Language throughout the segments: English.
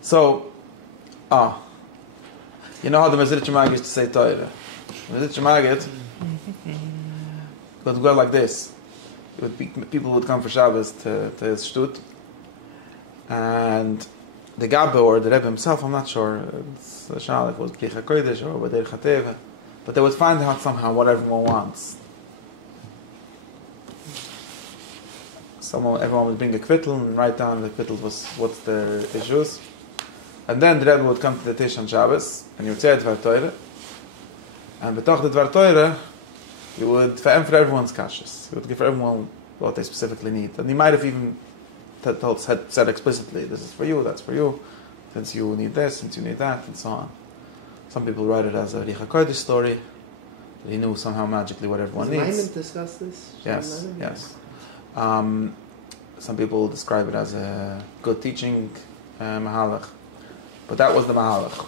So, you know how the Medrash Mag used to say Torah. Medrash Mag would go like this. People would come for Shabbos to his shtut, and the Gabba or the Rebbe himself, I'm not sure, it's a shal, it was Klicha Kodesh or Bader Chateva, but they would find out somehow what everyone wants. Everyone would bring a kvittel and write down the kvittel what's their issues. And then the Rebbe would come to the Tish on Shabbos, and he would say Dvar Torah. And betoch the Dvar Torah, he would for everyone's kashas. He would give everyone what they specifically need. And he might have even said explicitly, this is for you, that's for you, since you need this, since you need that, and so on. Some people write it as a Richa Kodesh story, that he knew somehow magically what everyone needs. Does Maimon discuss this? Yes. Some people describe it as a good teaching mahalach, but that was the mahalach.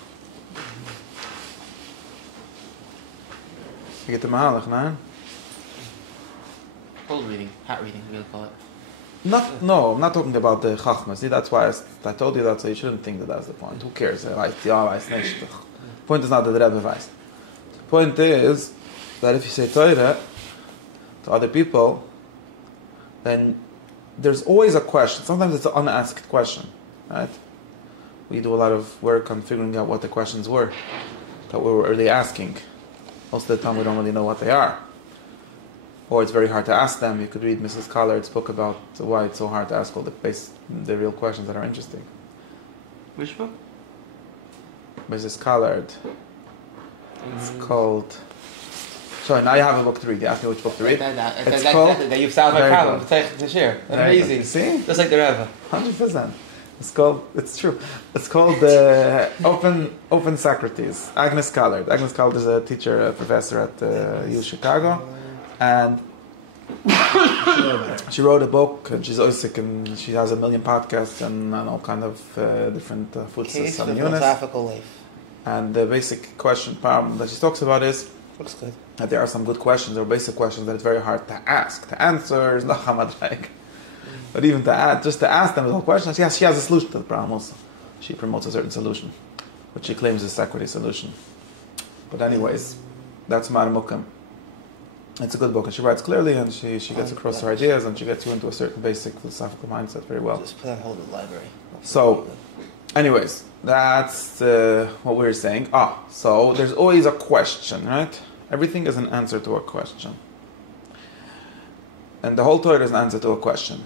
You get the mahalach, no? Cold reading, hot reading, we'll call it. No, I'm not talking about the chachmas. See, that's why I told you that, so you shouldn't think that that's the point. Who cares? The point is not that the Rebbe weiß. The point is that if you say Torah to other people, then there's always a question. Sometimes it's an unasked question, right? We do a lot of work on figuring out what the questions were that we were really asking. Most of the time we don't really know what they are. Or it's very hard to ask them. You could read Mrs. Collard's book about why it's so hard to ask all the real questions that are interesting. Which book? Mrs. Collard. It's called... Sorry, now you have a book to read. You asked me which book to read. It's called... You've solved my problem. It's amazing. See? Just like the Rebbe. 100%. It's true. It's called Open Socrates. Agnes Collard. Agnes Collard is a teacher, a professor at U Chicago. And she wrote a book, and she's Oisik, and she has 1 million podcasts and all kind of different futzas on philosophical life. And the basic problem that she talks about is looks good. That there are some good questions or basic questions that it's very hard to ask. To answer is not hamadrag. But even just to ask them the whole question, she has a solution to the problem also. She promotes a certain solution, which she claims is Socrates' solution. But anyways, that's Maramukim. It's a good book, and she writes clearly, and she gets across her ideas, and she gets you into a certain basic philosophical mindset very well. Just put on hold of the library. So, anyways, that's what we were saying. So there's always a question, right? Everything is an answer to a question. And the whole Torah is an answer to a question.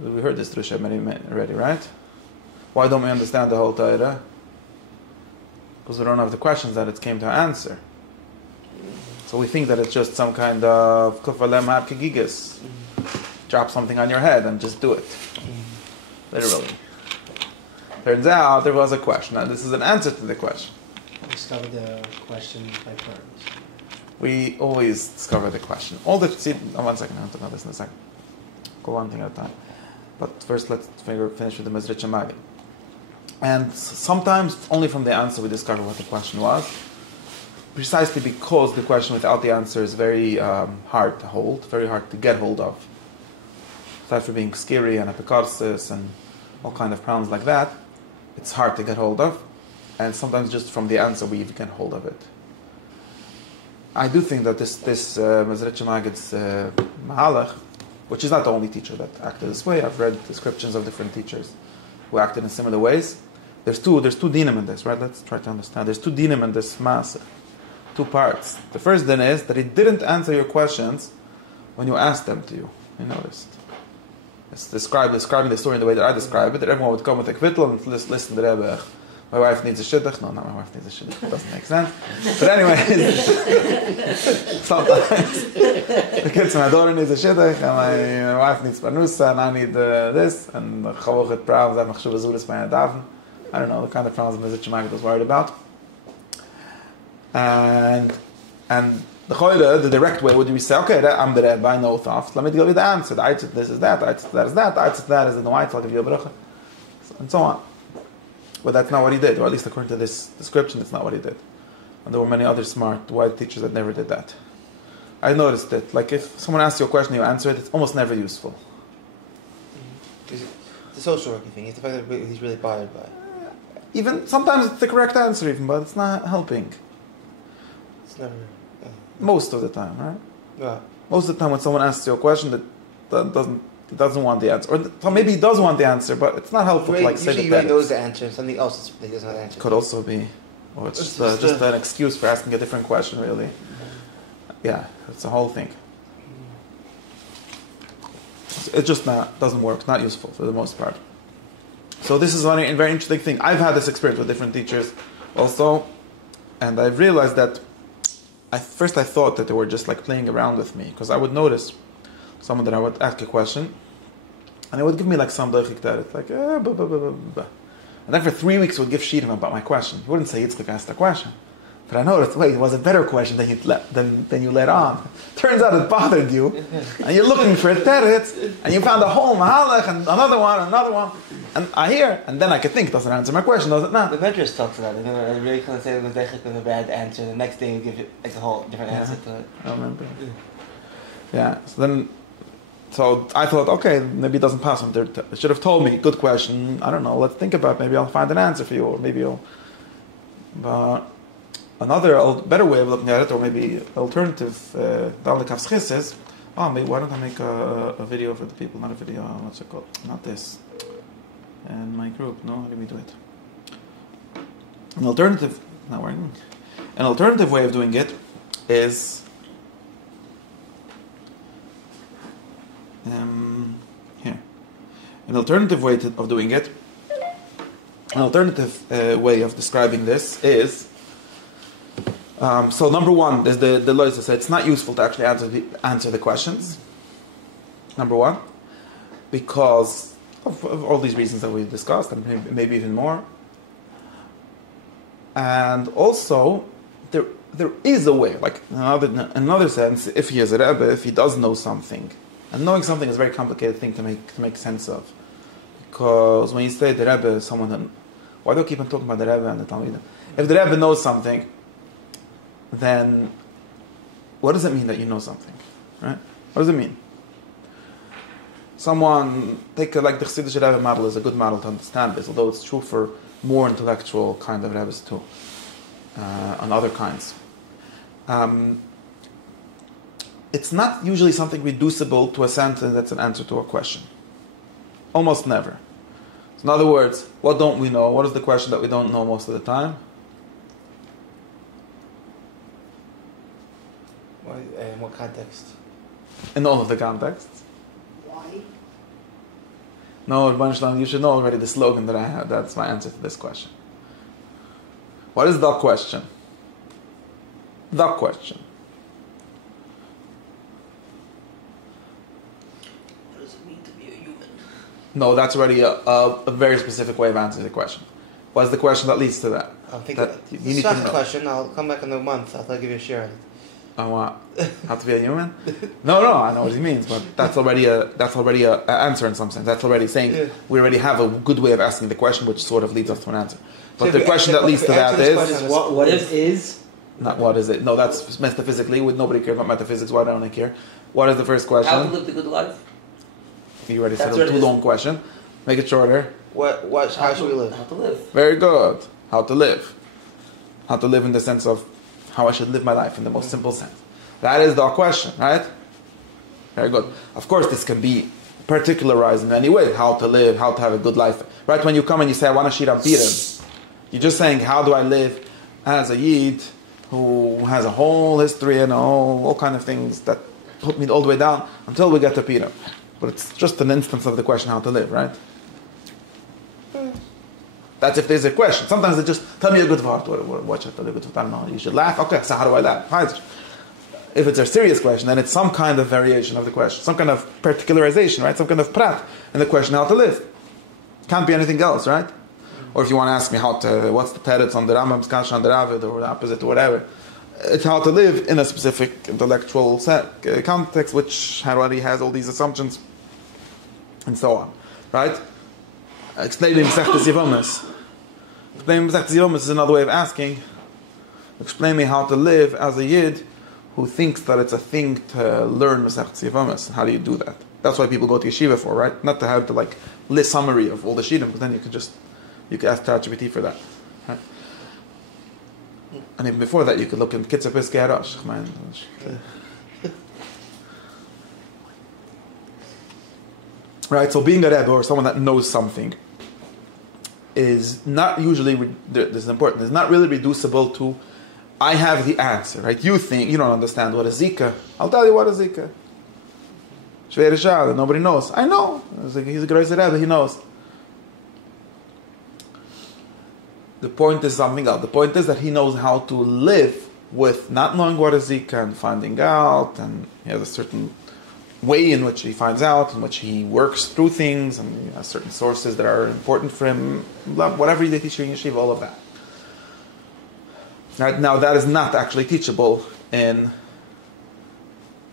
We heard this through many already, right? Why don't we understand the whole Torah? Because we don't have the questions that it came to answer. So we think that it's just some kind of kufalem ha'kigigas. Drop something on your head and just do it. Literally. Turns out there was a question, and this is an answer to the question. Discover the question by terms. We always discover the question. 1 second, I'll talk this in a second. Go one thing at a time. But first let's finish with the Medrash Magid. And sometimes only from the answer we discover what the question was. Precisely because the question without the answer is very hard to hold, very hard to get hold of. Aside from being scary and epicarsis and all kind of problems like that, it's hard to get hold of. And sometimes just from the answer we even get hold of it. I do think that this Medrash Magid's Mahalach, which is not the only teacher that acted this way. I've read descriptions of different teachers who acted in similar ways. There's two dinim in this, right? Let's try to understand. There's 2 dinim in this Maaseh. 2 parts. The first din is that he didn't answer your questions when you asked them to you. You noticed. It's describing the story in the way that I describe it, that everyone would come with a kvittel and listen to the Rebbe. My wife needs a shidduch. No, not my wife needs a shidduch. It doesn't make sense. But anyway, sometimes the kids, my daughter needs a shidduch, and my wife needs panusa, and I need this, and the chavochet problems, I'm chshuv azuris by daven. I don't know, the kind of problems Medrash Magid was worried about. And the choyre, the direct way, would we say, okay, I'm the Rebbe, I know thoughts, let me give you the answer. The aitzit, this is that, the aitzit, that is that, the aitzit, that is the no aitzit, I'll give you a bracha, and so on. But that's not what he did, or at least according to this description, it's not what he did. And there were many other smart, wise teachers that never did that. I noticed that, like if someone asks you a question, you answer it, it's almost never useful. the social working thing. It's the fact that he's really bothered by it. Even sometimes it's the correct answer, even, but it's not helping. It's never. Most of the time, right? Yeah. Most of the time, when someone asks you a question that doesn't want the answer, or maybe he does want the answer, but it's not helpful to say usually he really knows the answer, and something else he doesn't know the answer. Could also be, or it's just an excuse for asking a different question, really. Yeah, it's a whole thing. It just doesn't work. Not useful for the most part. So this is a very interesting thing. I've had this experience with different teachers, also, and I've realized that. First I thought that they were just like playing around with me, because I would notice someone that I would ask a question, and they would give me like some doichik that it's like, blah, blah, blah, blah, blah. And then for 3 weeks he would give shit about my question. He wouldn't say Yitzchok asked a question. But I noticed, wait, it was a better question than you let on. Turns out it bothered you, and you're looking for a teretz, and you found a whole mahalach, and another one, and I hear, and then I could think, does it answer my question, does it not? The Medrash talks about it. I really couldn't say it was a bad answer. The next day you give it like a whole different answer to it. I remember. Yeah, so I thought, okay, maybe it doesn't pass. It should have told me, good question, I don't know, let's think about it. Maybe I'll find an answer for you, or maybe but another better way of looking at it, or maybe alternative, is, maybe why don't I make a video for the people, not a video, what's it called? Not this. And my group, no, how do we do it? An alternative way of doing it is here. An alternative way of doing it, an alternative way of describing this is, so number one, there's the Lowy said it's not useful to actually answer the questions. Number one, because of all these reasons that we discussed, and maybe even more. And also, there is a way, like in another sense, if he is a Rebbe, if he does know something, and knowing something is a very complicated thing to make sense of, because when you say the Rebbe is someone that, why do I keep on talking about the Rebbe and the Talmidim? If the Rebbe knows something, then what does it mean that you know something, right? What does it mean? Someone, take like the Chassidish Rebbe model is a good model to understand this, although it's true for more intellectual kind of Rebbes too, and other kinds. It's not usually something reducible to a sentence that's an answer to a question. Almost never. So in other words, what don't we know? What is the question that we don't know most of the time? In what context? In all of the contexts. Why? No, you should know already the slogan that I have. That's my answer to this question. What is the question? The question. What does it mean to be a human? No, that's already a very specific way of answering the question. What is the question that leads to that? I'll think that of you it. need It's to not know. a question. I'll come back in a month. I'll give you a share on it. I want how to be a human? No, I know what he means, but that's already a answer in some sense. That's already saying we already have a good way of asking the question, which sort of leads us to an answer. But the question that leads to that is What if is? not what is it? No, that's metaphysically. Would nobody care about metaphysics? Why don't I care? What is the first question? How to live the good life? You already said That's a what it too is. long question. Make it shorter. How should we live? How to live. Very good. How to live. How to live in the sense of how I should live my life in the most simple sense. That is the question, right? Very good. Of course, this can be particularized in any way. How to live, how to have a good life. Right? When you come and you say, I want to shir Pirim, you're just saying, how do I live as a Yid who has a whole history and all kind of things that put me all the way down until we get to Pirim. But it's just an instance of the question how to live, right? That's if there's a question. Sometimes they just tell me a good word. What should I tell you a good word? I don't know. You should laugh. Okay, so how do I laugh? If it's a serious question, then it's some kind of variation of the question, some kind of particularization, right? Some kind of prat in the question how to live. Can't be anything else, right? Or if you want to ask me what's the teretz on the Rambam's kasha on the Ravid or the opposite or whatever, it's how to live in a specific intellectual context, which already has all these assumptions and so on, right? Explaining Masechtas Yevomis. Explaining Masechtas Yevomis is another way of asking. Explain me how to live as a Yid who thinks that it's a thing to learn Masechtas Yevomis. How do you do that? That's why people go to yeshiva for, right? Not to have to list summary of all the shirim, but then you could ask ChatGPT for that. Right? And even before that, you could look in Kitzur Piskei Harash. Right, so being a Rebbe or someone that knows something is not usually, this is important, is not really reducible to, I have the answer, right? You think, you don't understand what is Zika. I'll tell you what is Zika. Shvei Rishal, nobody knows. I know. He's a great Rebbe, he knows. The point is something else. The point is that he knows how to live with not knowing what is Zika and finding out, and he has a certain way in which he finds out, in which he works through things, and he has certain sources that are important for him, whatever they teach you in yeshiva, all of that. Right, now that is not actually teachable in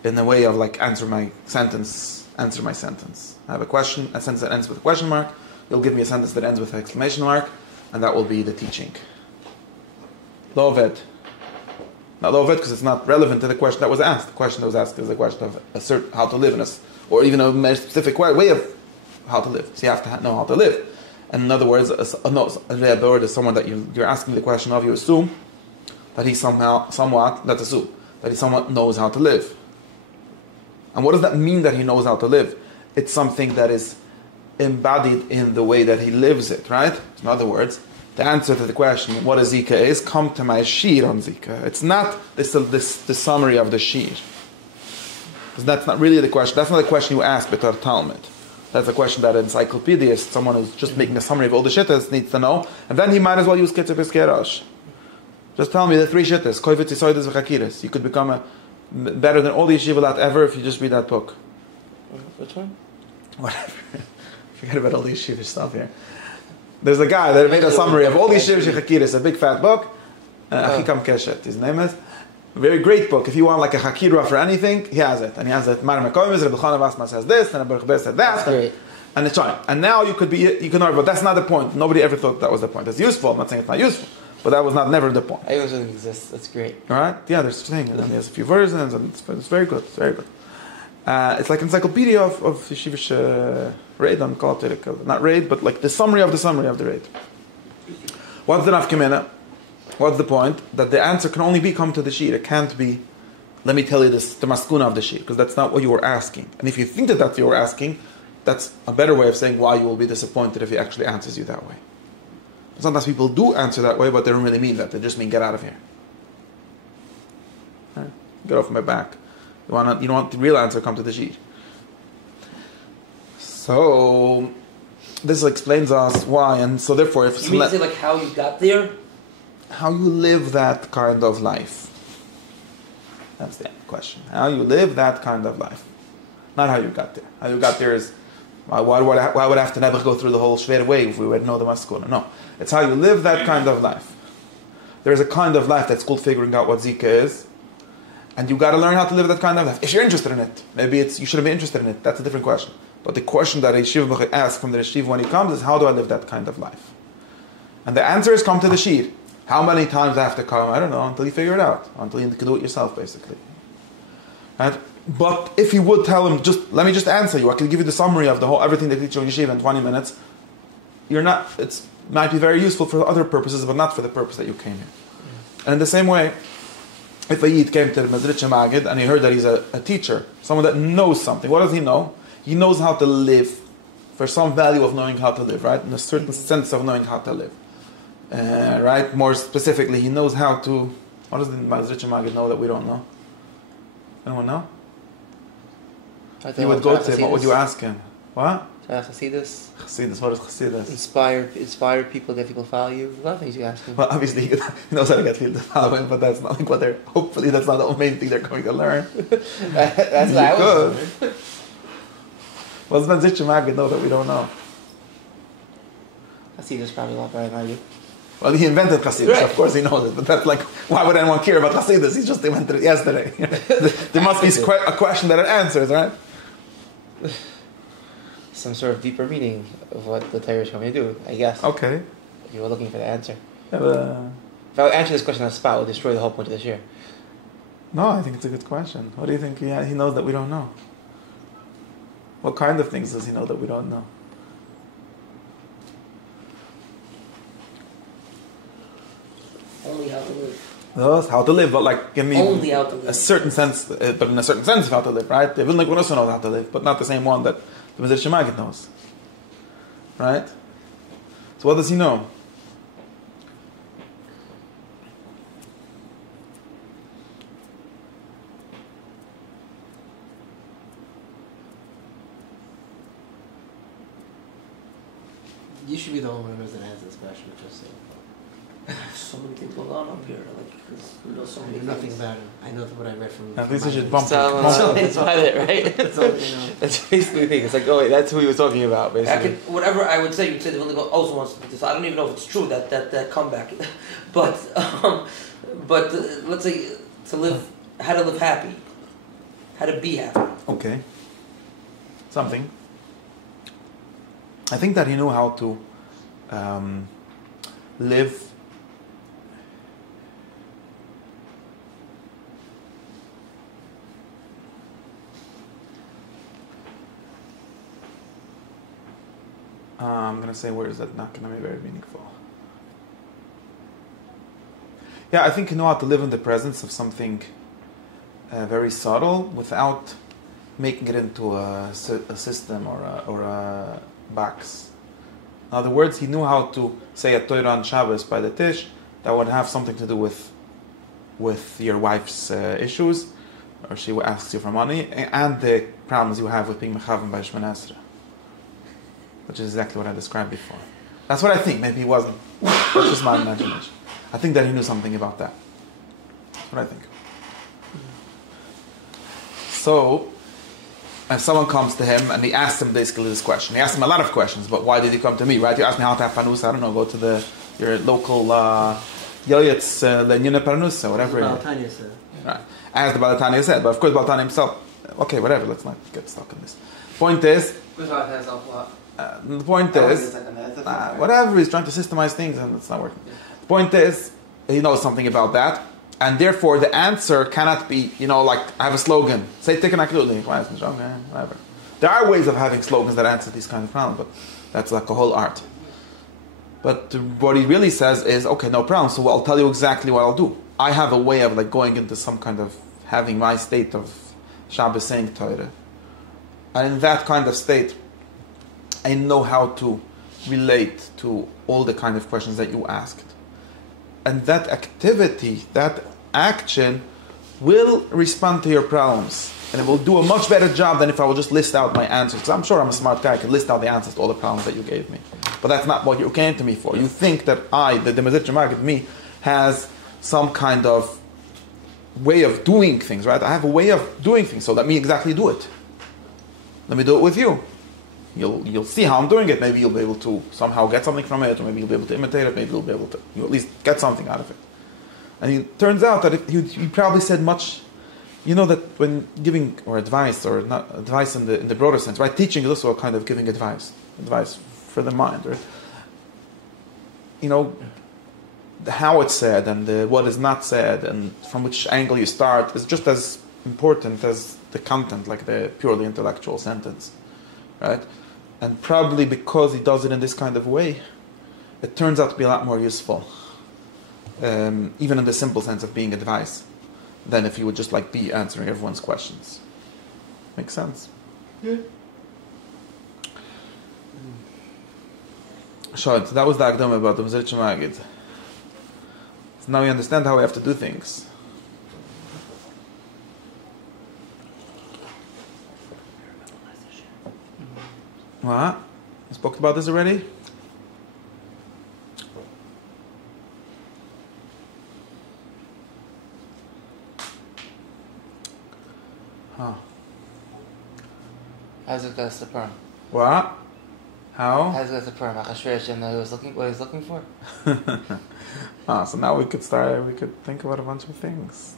the way of like answer my sentence. I have a question, a sentence that ends with a question mark, you'll give me a sentence that ends with an exclamation mark, and that will be the teaching. Loved. Not Lowy, because it's not relevant to the question that was asked. The question that was asked is a question of how to live in us, or even a more specific way of how to live. So you have to know how to live. And in other words, a Rebbe or someone that you're asking the question of, you assume that he somewhat knows how to live. And what does that mean that he knows how to live? It's something that is embodied in the way that he lives it, right? In other words, the answer to the question, what a Zika is, come to my shir on Zika. It's not the summary of the shir. Because that's not really the question. That's not the question you ask B'tar Talmud. That's a question that an encyclopedist, someone who's just making a summary of all the shittas, needs to know. And then he might as well use Kitzur Piskei Harash. Just tell me the 3 shittas, Koivitz, Yisoides, V'chakiris. You could become better than all the yeshivalat ever if you just read that book. Which one? Whatever. Forget about all the yeshiva stuff here. There's a guy that made a summary of all these Shir Hakiris, a big fat book. Achikam Keshet, his name is. A very great book. If you want like a Hakira for anything, he has it. And he has it. Mar Mekoyim, Rebbe Chana Vasma says this, and Rebbe Chana said that. And it's fine. And now you can argue, but that's not the point. Nobody ever thought that was the point. It's useful. I'm not saying it's not useful, but that was never the point. I also think it exists. That's great. All right? Yeah, there's a thing. And then there's a few versions, and it's very good. It's very good. It's like encyclopedia of Yeshivish raid on Kalatirika. Not raid, but like the summary of the raid. What's the nafkamina? What's the point? That the answer can only come to the shir. It can't be, let me tell you this, the maskuna of the shir, because that's not what you were asking. And if you think that that's what you were asking, that's a better way of saying why you will be disappointed if he actually answers you that way. Sometimes people do answer that way, but they don't really mean that. They just mean get out of here. Right? Get off my back. You don't want the real answer, come to the shir. So this explains us why, and so therefore, if you mean to say like how you got there, how you live that kind of life. That's the question. How you live that kind of life, not how you got there. How you got there is why would I have to never go through the whole shver way if we would know the maskuna? No, it's how you live that kind of life. There is a kind of life that's called figuring out what Zika is. And you got to learn how to live that kind of life. If you're interested in it, maybe you shouldn't be interested in it. That's a different question. But the question that a yeshiva asks from the yeshiva when he comes is, how do I live that kind of life? And the answer is, come to the shir. How many times I have to come? I don't know, until you figure it out. Until you can do it yourself, basically. Right? But if you would tell him, let me just answer you. I can give you the summary of everything they teach you in yeshiva in 20 minutes. It might be very useful for other purposes, but not for the purpose that you came here. And in the same way, if a Yid came to the Medrash Magid and he heard that he's a teacher, someone that knows something, what does he know? He knows how to live, for some value of knowing how to live, right? In a certain sense of knowing how to live. Right? More specifically, he knows how to... What does the Medrash Magid know that we don't know? Anyone know? You would go to him, what would you ask him? What? Chassidus. Chassidus, what is Chassidus? Inspire people, get people to follow you. A lot of things you ask him. Well, obviously, he knows how to get people to follow him, but that's not like what they're... Hopefully, that's not the main thing they're coming to learn. That's what I was wondering. What's Medrash Magid know that we don't know? Chassidus probably a lot better than I do. Well, he invented Chassidus, right. Of course he knows it, but that's like, why would anyone care about Chassidus? He just invented it yesterday. There must be a question that it answers, right? Some sort of deeper meaning of what the Torah is coming to do, I guess. Okay. If you were looking for the answer. Yeah, if I would answer this question on the spot, it would destroy the whole point of this year. No, I think it's a good question. What do you think he knows that we don't know? What kind of things does he know that we don't know? Only how to live. That's how to live, but like give me Only how to live. a certain sense, but in a certain sense of how to live, right? The Vilna Gaon also knows how to live, but not the same one that the Medrash Magid knows, right? So what does he know? You should be the only one that has this question, just so. So many things going on up here. Like, who knows so I many know nothing things. about it. I know what I read from. At least from you should my bump notes. it. That's about it, right? That's all you know. That's basically the thing. It's like, oh wait, that's who he was talking about, I basically. could, whatever I would say, you'd say the Vilna Gaon also wants to do this. I don't even know if it's true that comeback, but let's say how to live happy, how to be happy. Okay. Something. I think that he knew how to live. I'm going to say words that not going to be very meaningful. Yeah, I think you know how to live in the presence of something very subtle without making it into a system or a box. In other words, he knew how to say a Torah on Shabbos by the Tish that would have something to do with your wife's issues, or she asks you for money, and the problems you have with being mechavan by Shemana Esrei, which is exactly what I described before. That's what I think. Maybe he wasn't. That's just my imagination. I think that he knew something about that. That's what I think. So, if someone comes to him and he asks him basically this question, he asked him a lot of questions, but why did he come to me, right? You asked me how to have panus, I don't know, go to your local yoyetz, lenyuna panusa, whatever. Taanis said. Right. As the Balatani said, but of course Balatani himself, okay, whatever, let's not get stuck in this. Point is, the point is, whatever, he's trying to systemize things and it's not working. The point is, he knows something about that, and therefore the answer cannot be, like I have a slogan, say Tikkun Akluli, whatever. There are ways of having slogans that answer these kinds of problems, but that's like a whole art. But what he really says is, okay, no problem, so I'll tell you exactly what I'll do. I have a way of like going into some kind of having my state of Shabbos saying Torah. And in that kind of state, I know how to relate to all the kind of questions that you asked. And that activity, that action, will respond to your problems. And it will do a much better job than if I would just list out my answers. Because I'm sure I'm a smart guy, I can list out the answers to all the problems that you gave me. But that's not what you came to me for. You think that the Medrash Market, me, has some kind of way of doing things, right? I have a way of doing things, so let me exactly do it. Let me do it with you. You'll see how I'm doing it. Maybe you'll be able to somehow get something from it, or maybe you'll be able to imitate it, maybe you'll be able to at least get something out of it. And it turns out that he probably said much, that when giving or advice, or not advice in the broader sense, right? Teaching is also a kind of giving advice for the mind, right? How it's said and what is not said and from which angle you start is just as important as the content, like the purely intellectual sentence, right? And probably because he does it in this kind of way, it turns out to be a lot more useful, even in the simple sense of being advice, than if you would just like be answering everyone's questions. Makes sense? Yeah. Sure, so that was the Akdama about the Medrash Magid. So now we understand how we have to do things. What? We spoke about this already? Huh. How's it got to perm? What? How? How's it got to perm? Achashverosh didn't know what he was looking for? So now we could think about a bunch of things.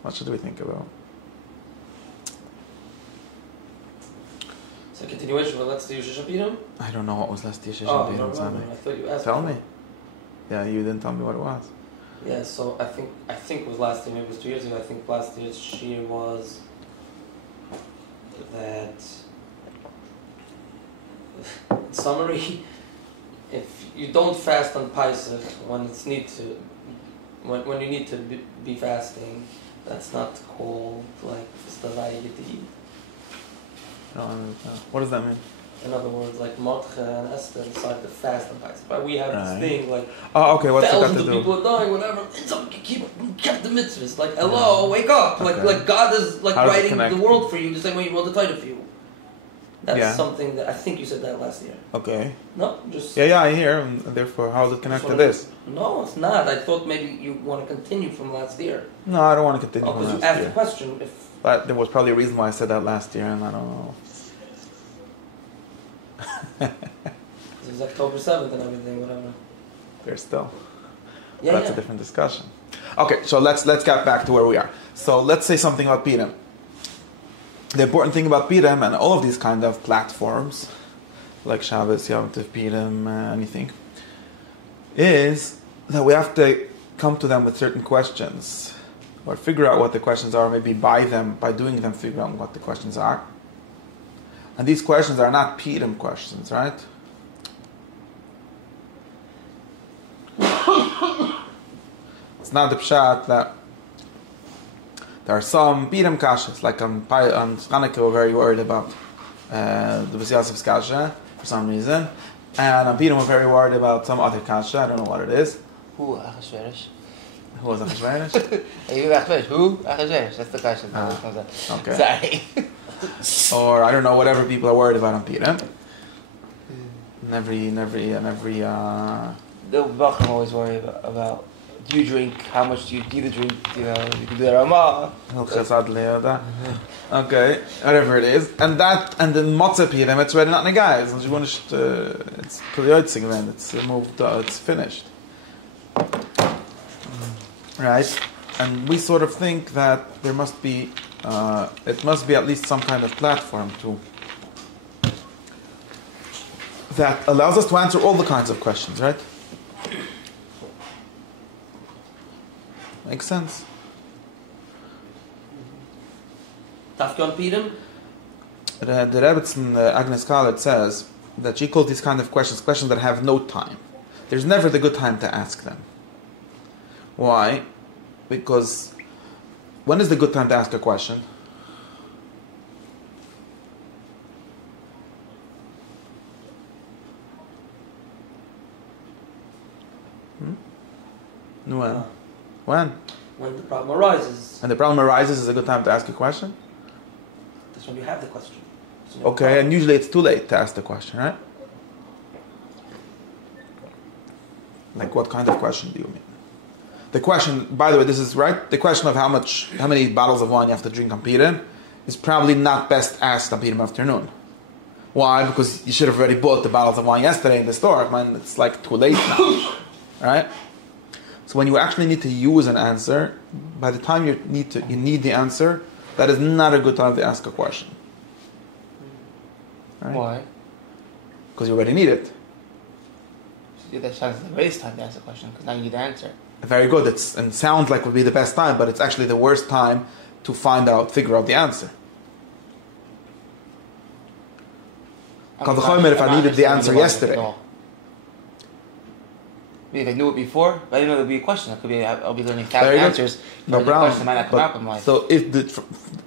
What should we think about? So continuation of Let's Do Yishashapidam? I don't know what was last year. Oh, no, I thought you asked. Tell me. Yeah, you didn't tell me what it was. Yeah, so I think it was last year, maybe it was 2 years ago. I think last year's shir was that, in summary, if you don't fast on Pesach when it's need to, when you need to be fasting, that's not called like Stavai you get to eat. What does that mean? In other words, like Mordechai and Esther decided to fast on Pesach. But we have this thing like okay, what's it got thousands to of do? people are dying, whatever. And some kept the mitzvahs. Like, hello, wake up! Okay. Like God is like How does it writing connect? the world for you the same way He wrote the title for you. That's Yeah. something that I think you said that last year. Okay. No, just Yeah, I hear, and therefore, how does it connect to this? No, it's not. I thought maybe you want to continue from last year. No, I don't want to continue Because from you last asked the year. question if. But there was probably a reason why I said that last year, and I don't know. It was October 7th and everything, whatever. There's still. Yeah, That's a different discussion. Okay, so let's get back to where we are. So let's say something about Purim. The important thing about Purim and all of these kind of platforms, like Shabbos, Yom Tov, Purim, anything, is that we have to come to them with certain questions, or figure out what the questions are. Maybe by doing them, figure out what the questions are. And these questions are not Purim questions, right? It's not the pshat that there are some Purim kashas, like on Chanukah we're very worried about the Beis Yosef's kasha for some reason, and on Purim we're very worried about some other kasha. I don't know what it is. Who Achashverosh? Who was Achashverosh? You Achashverosh. Who Achashverosh? That's the question. Okay. Sorry. Or I don't know, whatever people are worried about on Purim. And every The Bachram always worry about do you drink, how much do you need to drink, you can do the Ramah. Delo Yada. Okay, whatever it is. And then Matzah Purim, it's ready not guys. It's Kulyotzing then, it's moved, it's finished. Right? And we sort of think that there must be, it must be at least some kind of platform that allows us to answer all the kinds of questions, right? Makes sense. Tafkon Purim? The Rebbetzin Agnes Khaled says that she calls these kind of questions that have no time. There's never the good time to ask them. Why? Because when is the good time to ask a question? When? When? When the problem arises. And the problem arises is a good time to ask a question? That's when you have the question. Okay, and usually it's too late to ask the question, right? Like what kind of question do you mean? The question, by the way, this is right, the question of how many bottles of wine you have to drink on Purim is probably not best asked on Purim afternoon. Why? Because you should have already bought the bottles of wine yesterday in the store. Man, it's like too late now. Right? So when you actually need to use an answer, by the time you need the answer, that is not a good time to ask a question. Right? Why? Because you already need it. That sounds like a waste time to ask a question because now you need the answer. Very good. And sounds like would be the best time, but it's actually the worst time to figure out the answer. If I needed the answer yesterday. If I knew it before, but I didn't know there would be a question. It could be I'll be learning 1,000 answers. No problem. The question might not come up in life. So if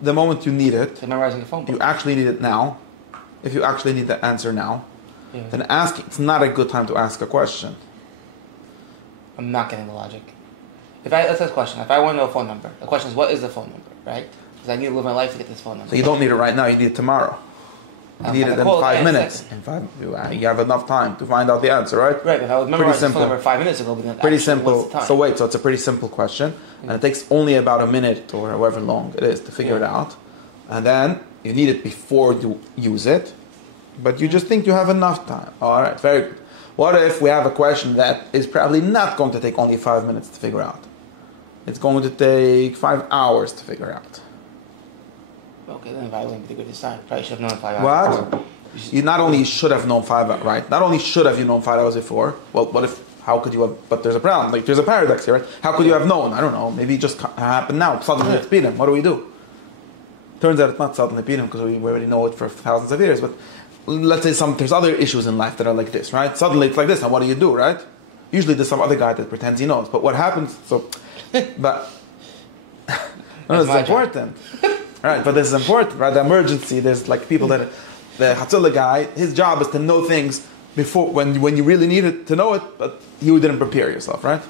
the moment you need it, so memorizing the phone book. You actually need it now. If you actually need the answer now, then it's not a good time to ask a question. I'm not getting the logic. Let's ask a question. If I want to know a phone number, the question is, what is the phone number, right? Because I need to live my life to get this phone number. So you don't need it right now. You need it tomorrow. You need it in 5 minutes. You have enough time to find out the answer, right? Right. If I would memorize the phone number 5 minutes ago, then pretty simple. So wait. So it's a pretty simple question, and it takes only about a minute or however long it is to figure it out, and then you need it before you use it, but you just think you have enough time. All right. Very good. What if we have a question that is probably not going to take only 5 minutes to figure out? It's going to take 5 hours to figure out. Okay, then if I wouldn't be the good design, probably should have known 5 hours. What? You not only should have known 5 hours, right? Not only should have you known 5 hours before. Well, how could you have? But there's a problem. Like there's a paradox here, right? How could you have known? I don't know. Maybe it just happened now. Suddenly it's Purim. What do we do? Turns out it's not suddenly Purim because we already know it for thousands of years. But let's say there's other issues in life that are like this, right? Suddenly it's like this. Now what do you do, right? Usually there's some other guy that pretends he knows. But what happens? But no, this is important. Right, but this is important, right? The emergency, there's like people that, the Hatzillah guy, his job is to know things before, when you really needed to know it, but you didn't prepare yourself, right?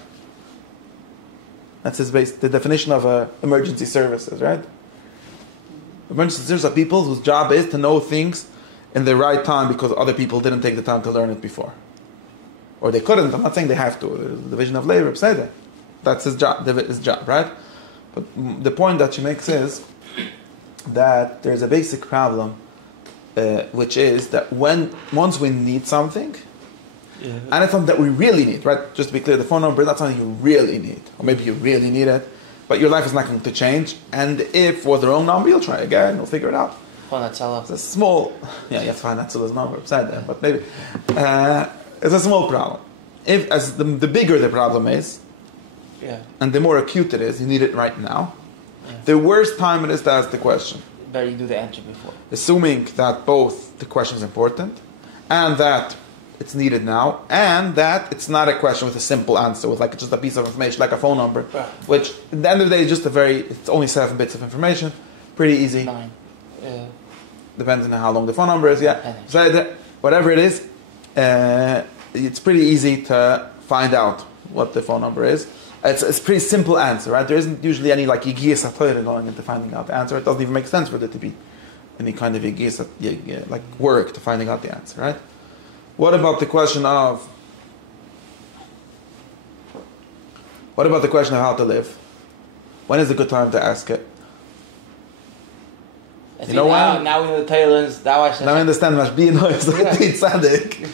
That's the definition of emergency services, right? Emergency services are people whose job is to know things in the right time because other people didn't take the time to learn it before. Or they couldn't, I'm not saying they have to. The division of labor, say that. That's his job, right? But the point that she makes is that there's a basic problem, which is that once we need something, and it's something that we really need, right? Just to be clear, the phone number is not something you really need, or maybe you really need it, but your life is not going to change. And if it was the wrong number, you'll try again, you'll figure it out. It's a small, you have to find that number beside there, but maybe it's a small problem. If as the bigger the problem is, and the more acute it is, you need it right now. The worst time it is to ask the question. Better you do the answer before. Assuming that both the question is important, and that it's needed now, and that it's not a question with a simple answer, with like just a piece of information, like a phone number, which at the end of the day is just it's only 7 bits of information, pretty easy. 9. Depends on how long the phone number is, So whatever it is, it's pretty easy to find out what the phone number is. It's a pretty simple answer, right? There isn't usually any like yigiyas going into finding out the answer. It doesn't even make sense for there to be any kind of yigiyas, like work to finding out the answer, right? What about the question of how to live? When is a good time to ask it? You know what? Now we know the tailors. Now I understand Mashbi knows tzaddik.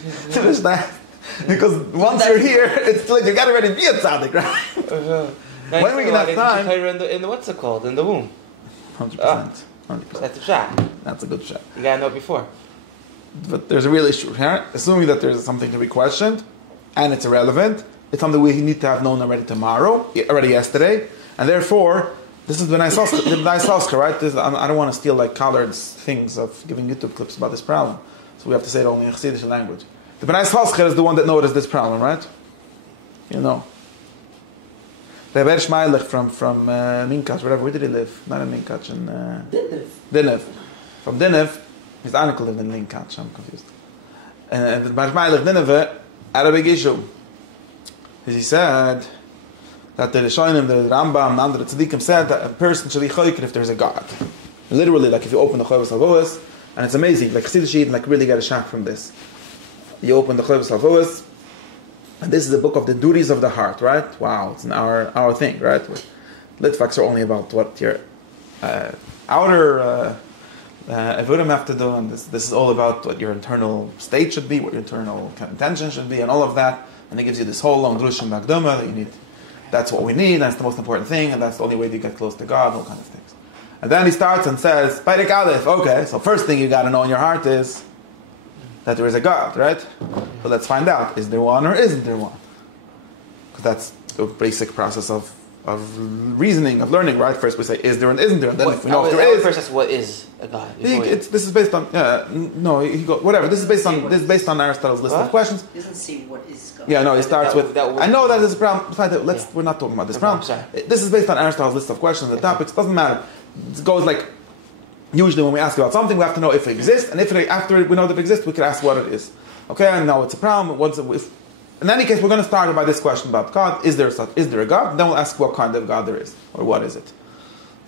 Because once you're here, it's like you got to already be a tzaddik, right? When we can have time. In the what's it called? In the womb. 100%. That's a shot. That's a good shot. You gotta know it before. But there's a real issue here. Assuming that there's something to be questioned, and it's irrelevant, it's something we need to have known already yesterday, and therefore, this is the nice Oscar, right? I don't want to steal like Collard's things of giving YouTube clips about this problem, so we have to say it only in Chassidish language. The Benai Salsker is the one that noticed this problem, right? You know. The Ber Shmeilich from Minkach, wherever, where did he live? Not in Minkach, in Dinev. From Dinev, his uncle lived in Minkach, I'm confused. And the Ber Shmeilich Dinev had a big issue. He said that the Rishonim, the Rambam, and other Tzadikim said that a person should be choiker if there's a God. Literally, like if you open the Chovos HaLvoos, and it's amazing, like Chassidish Yidden like really get a shock from this. You open the Chovos HaLvoos, and this is the book of the duties of the heart, right? Wow, it's our thing, right? Litvaks are only about what your outer Evurim have to do, and this is all about what your internal state should be, what your internal intention should be, and all of that. And it gives you this whole long Drushim Magdoma that you need. That's what we need, that's the most important thing, and that's the only way to get close to God, all kind of things. And then he starts and says, Perek Aleph, okay, so first thing you got to know in your heart is that there is a God, right? But let's find out, is there one or isn't there one? Because that's the basic process of reasoning, of learning, right? First we say, is there and isn't there? And then if we know if there is... First that's what is a God. This is based on... whatever. This is based on Aristotle's list of questions. He doesn't see what is God. Yeah, no, he starts with... I know that there's a problem. We're not talking about this problem. This is based on Aristotle's list of questions and topics. It doesn't matter. It goes like... Usually when we ask about something, we have to know if it exists. And after we know that it exists, we can ask what it is. Okay, I know it's a problem. In any case, we're going to start by this question about God. Is there a God? And then we'll ask what kind of God there is. Or what is it?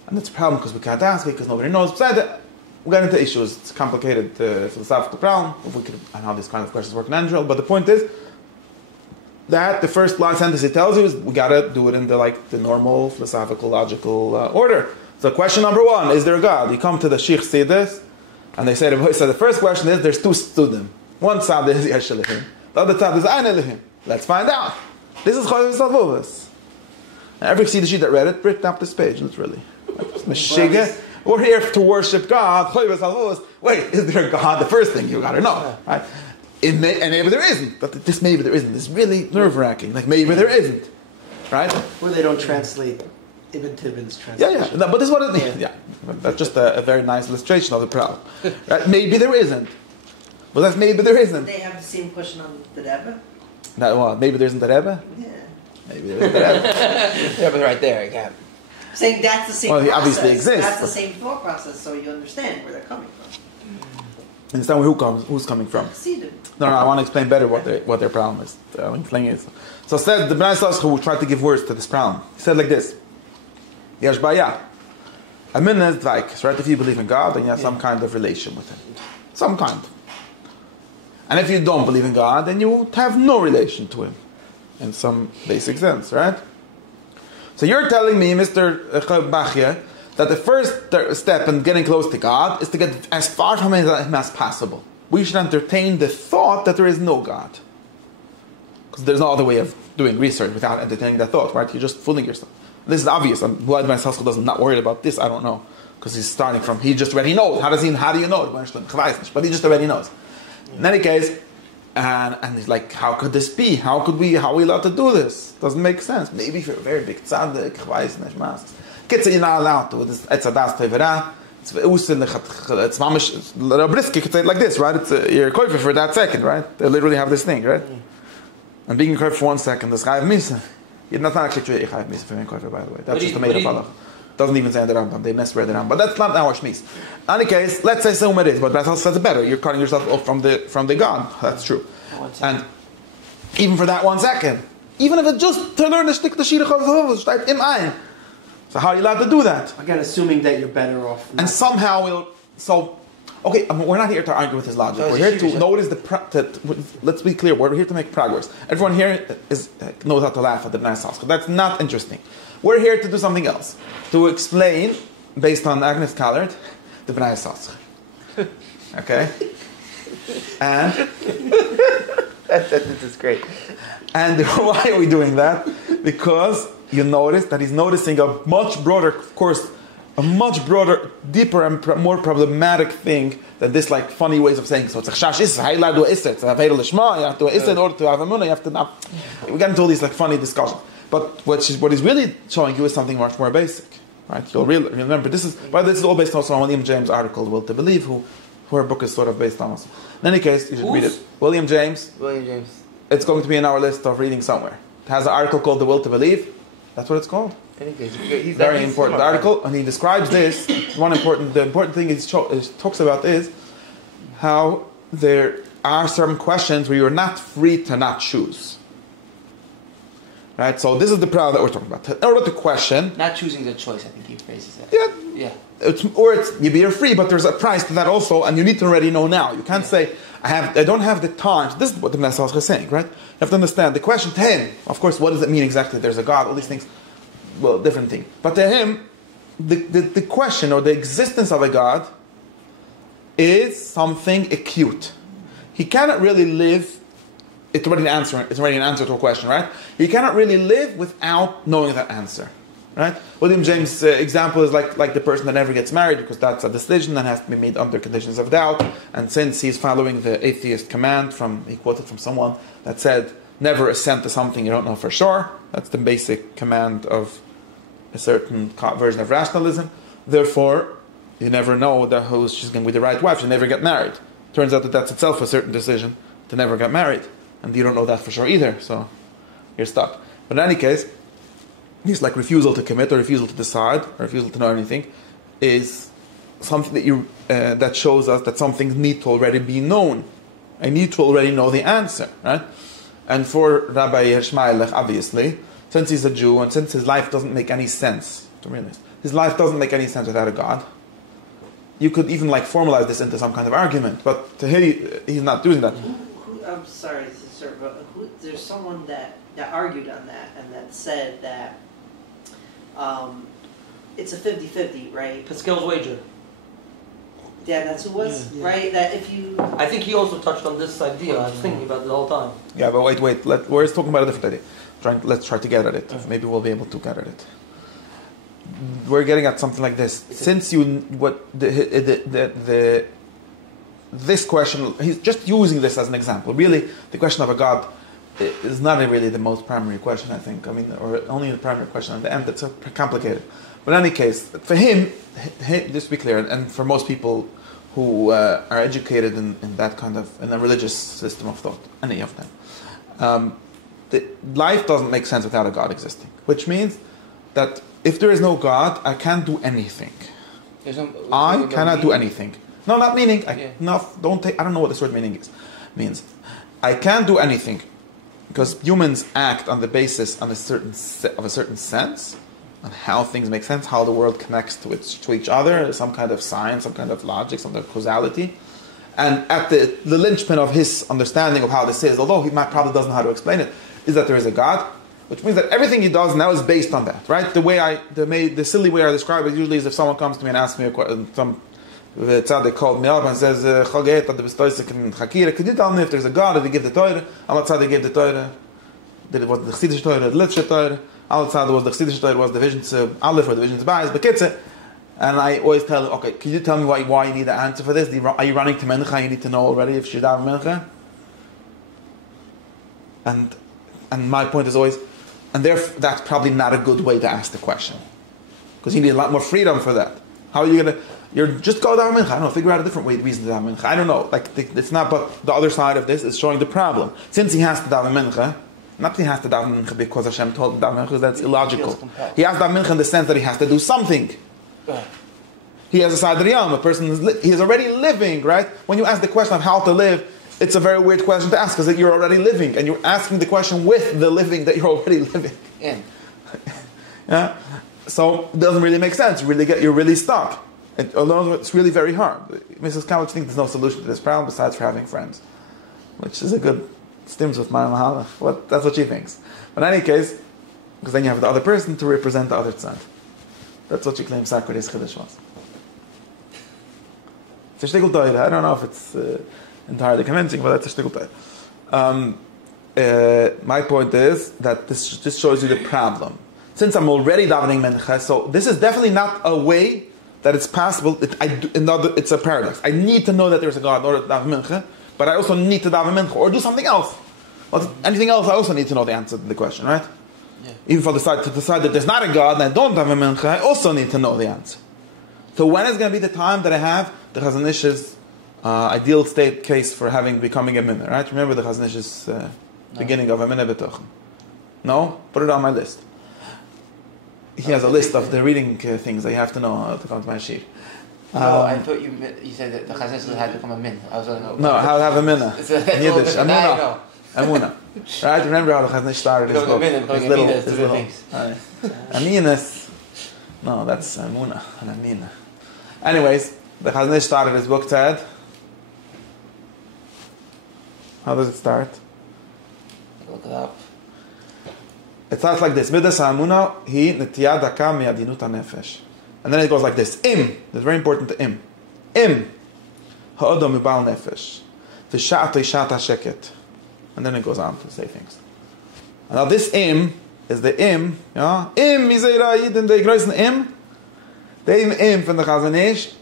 And it's a problem because we can't ask it, because nobody knows. Besides that, we get into issues. It's a complicated philosophical problem. And how these kind of questions work in general. But the point is that the first sentence it tells you is we got to do it in the normal philosophical, logical order. So question number 1, is there a God? You come to the Sheikh Sidis, and they say the first question is, there's 2 studim. One side is Yesh Elohim. The other side is Ein Elohim. Let's find out. This is Chovos HaLvoos. Every Siddish that read it written up this page, literally. We're here to worship God. Chovos HaLvoos. Wait, is there a God? The first thing you got to know, right? And maybe there isn't. But this maybe there isn't. This is really nerve-wracking. Like maybe there isn't, right? Or they don't translate Ibn Tibbon's translation. Yeah. No, but this is what it is. Yeah. That's just a very nice illustration of the problem. Right? Maybe there isn't. Well, that's maybe there isn't. They have the same question on the Rebbe? That well, maybe there isn't a Rebbe. Yeah. Maybe there isn't a Rebbe. Yeah, but right there again. Saying that's the same Well, he process. obviously exists, That's the but- same thought process, so you understand where they're coming from. Understand who's coming from? Chassidim. No, I want to explain better what their problem is. So said the Bnei Yisrael who tried to give words to this problem. He said like this: Yesh baya. A minute dvaik, right? If you believe in God, then you have some kind of relation with Him, some kind. And if you don't believe in God, then you have no relation to Him, in some basic sense, right? So you're telling me, Mr. Bachya, that the first step in getting close to God is to get as far from Him as possible. We should entertain the thought that there is no God. Because there's no other way of doing research without entertaining that thought, right? You're just fooling yourself. This is obvious. Why my Haskell doesn't not worried about this, I don't know. Because he's starting from, he just already knows. How do you know? But he just already knows. In any case, and he's like, how could this be? How are we allowed to do this? Doesn't make sense. Maybe if you're a very big tzaddik, kids you're not allowed to. It's adas tevera. It's mamish. Briski could say it like this, right? You're koifer for that second, right? They literally have this thing, right? And being koifer for 1 second, the chayav misa. You're not actually true. Chayav misa for being koifer, by the way. That's just a made up halach. Doesn't even say in the Rambam. They mess with the Rambam. But that's not our shmis. In any case, let's say so it is. But that says it better. You're cutting yourself off from the God. That's true. And even for that 1 second, even if it's just to learn the shtick the shirach of the shtick im ein. So how are you allowed to do that? Again, assuming that you're better off. And somehow we're not here to argue with his logic. We're here to notice let's be clear. We're here to make progress. Everyone here knows how to laugh at the Bnei Yisrael. That's not interesting. We're here to do something else. To explain, based on Agnes Callard, the Bnei Yisrael. Okay? And this is great. And why are we doing that? Because you notice that he's noticing a much broader, of course, a much broader, deeper, and more problematic thing than this like funny ways of saying. So it's a chash is, you have to do it in order to have a munah, you have to not. We get into all these like funny discussions. But what he's really showing you is something much more basic. Right? You'll remember, this is all based on William James' article, Will to Believe, who her book is sort of based on also. In any case, you should read it. William James. It's going to be in our list of reading somewhere. It has an article called The Will to Believe. That's what it's called. He's very important article, and he describes this. The important thing he talks about is how there are certain questions where you're not free to not choose. Right? So this is the problem that we're talking about. In order to question, not choosing the choice, I think he phrases that. Yeah. You're free, but there's a price to that also, and you need to already know now. You can't say, I don't have the time. This is what the Medrash is saying, right? You have to understand the question to him. Of course, what does it mean exactly? There's a God, all these things. Well, different thing. But to him, the question or the existence of a God is something acute. He cannot really live. It's already an answer to a question, right? He cannot really live without knowing that answer, right? William James' example is like the person that never gets married because that's a decision that has to be made under conditions of doubt. And since he's following the atheist command he quoted from someone that said, never assent to something you don't know for sure. That's the basic command of a certain version of rationalism. Therefore, you never know she's going to be the right wife. She'll never get married. Turns out that's itself a certain decision to never get married. And you don't know that for sure either, so you're stuck. But in any case, this like refusal to commit or refusal to decide or refusal to know anything is something that shows us that something needs to already be known. I need to already know the answer, right? And for Rabbi Yishmaelech, obviously, since he's a Jew and since his life doesn't make any sense, to realize his life doesn't make any sense without a God. You could even like formalize this into some kind of argument, but to him, he's not doing that. I'm sorry, sir, but there's someone that argued on that and that said that it's a 50-50, right? Pascal's wager. Yeah, that's who it was, right? That if you... I think he also touched on this idea. I was thinking about it the whole time. Yeah, but wait. We're talking about a different idea. Let's try to get at it. Maybe we'll be able to get at it. We're getting at something like this. Since this question, he's just using this as an example. Really, the question of a God is not really the most primary question, I think. I mean, or only the primary question at the end. It's so complicated. But in any case, for him, just to be clear, and for most people who are educated in that kind of in a religious system of thought, any of them, life doesn't make sense without a God existing. Which means that if there is no God, I can't do anything. I cannot do anything. No, not meaning. I don't know what this word meaning means. I can't do anything because humans act on the basis of a certain sense, on how things make sense, how the world connects to each other, some kind of science, some kind of logic, some kind of causality. And at the linchpin of his understanding of how this is, although he probably doesn't know how to explain it, is that there is a God, which means that everything he does now is based on that, right? The silly way I describe it usually is if someone comes to me and asks me a question, some tzaddik called me up and says, could you tell me if there's a God, did he give the Torah? Allah tzaddik gave the Torah, was the Chassidische Torah, the Litvische Torah, Allah tzaddik was the Chassidische Torah, was the division to Aleph or the division to Beis, Bekitze. And I always tell, okay, can you tell me why you need an answer for this? Are you running to Mincha? You need to know already if she's daven Mincha. And my point is always, and therefore that's probably not a good way to ask the question, because you need a lot more freedom for that. How are you gonna? You're just go daven Mincha. I don't know. Figure out a different way to reason to daven Mincha. I don't know. It's not. But the other side of this is showing the problem. Since he has to daven Mincha, not that he has to daven Mincha because Hashem told him to daven Mincha. Because that's illogical. He has to daven Mincha in the sense that he has to do something. He has a sadriyam. A person he is already living, right? When you ask the question of how to live, it's a very weird question to ask because you're already living, and you're asking the question with the living that you're already living. Yeah. So it doesn't really make sense. You're really stuck. Although it's really very hard. Mrs. Kowich thinks there's no solution to this problem besides for having friends, which is a good stems with my mahala. That's what she thinks. But in any case, because then you have the other person to represent the other side. That's what she claims Socrates' Chiddush was. It's a shtickle Torah. I don't know if it's entirely convincing, but that's a shtickle Torah. My point is that this just shows you the problem. Since I'm already davening Mincha, so this is definitely not a way that it's possible. It's a paradox. I need to know that there's a God in order to daven Mincha, but I also need to daven Mincha or do something else. Well, anything else, I also need to know the answer to the question, right? Yeah. Even for to decide that there's not a God and I don't have a Mincha, I also need to know the answer. So when is going to be the time that I have the Chazon Ish's ideal state case for becoming a minna, right? Remember the Chazon Ish's beginning of a minna b'tochen? No? Put it on my list. He has a list of the reading things that you have to know to come to my shir. No, I thought you said that the Chazon Ish had to become a min. I was like, no, how to have a minna. In Yiddish. Amuna. Amuna. Right? Remember how the Chazon Ish started his book? His little Aminas. No, that's Amuna and Amina. Anyways, the Chazon Ish started his book, said, how does it start? Look it up. It starts like this. Midas ha'amuna hi netiyah daka mi'adinut ha'nefesh. And then it goes like this. Im. It's very important to im. Im. Ha'odom mibal nefesh. V'sha'at ishat ha'sheket. And then it goes on to say things. And now this im is the im. Yeah? Im mizeira yidin de groisen im. The im from the Chazon Ish.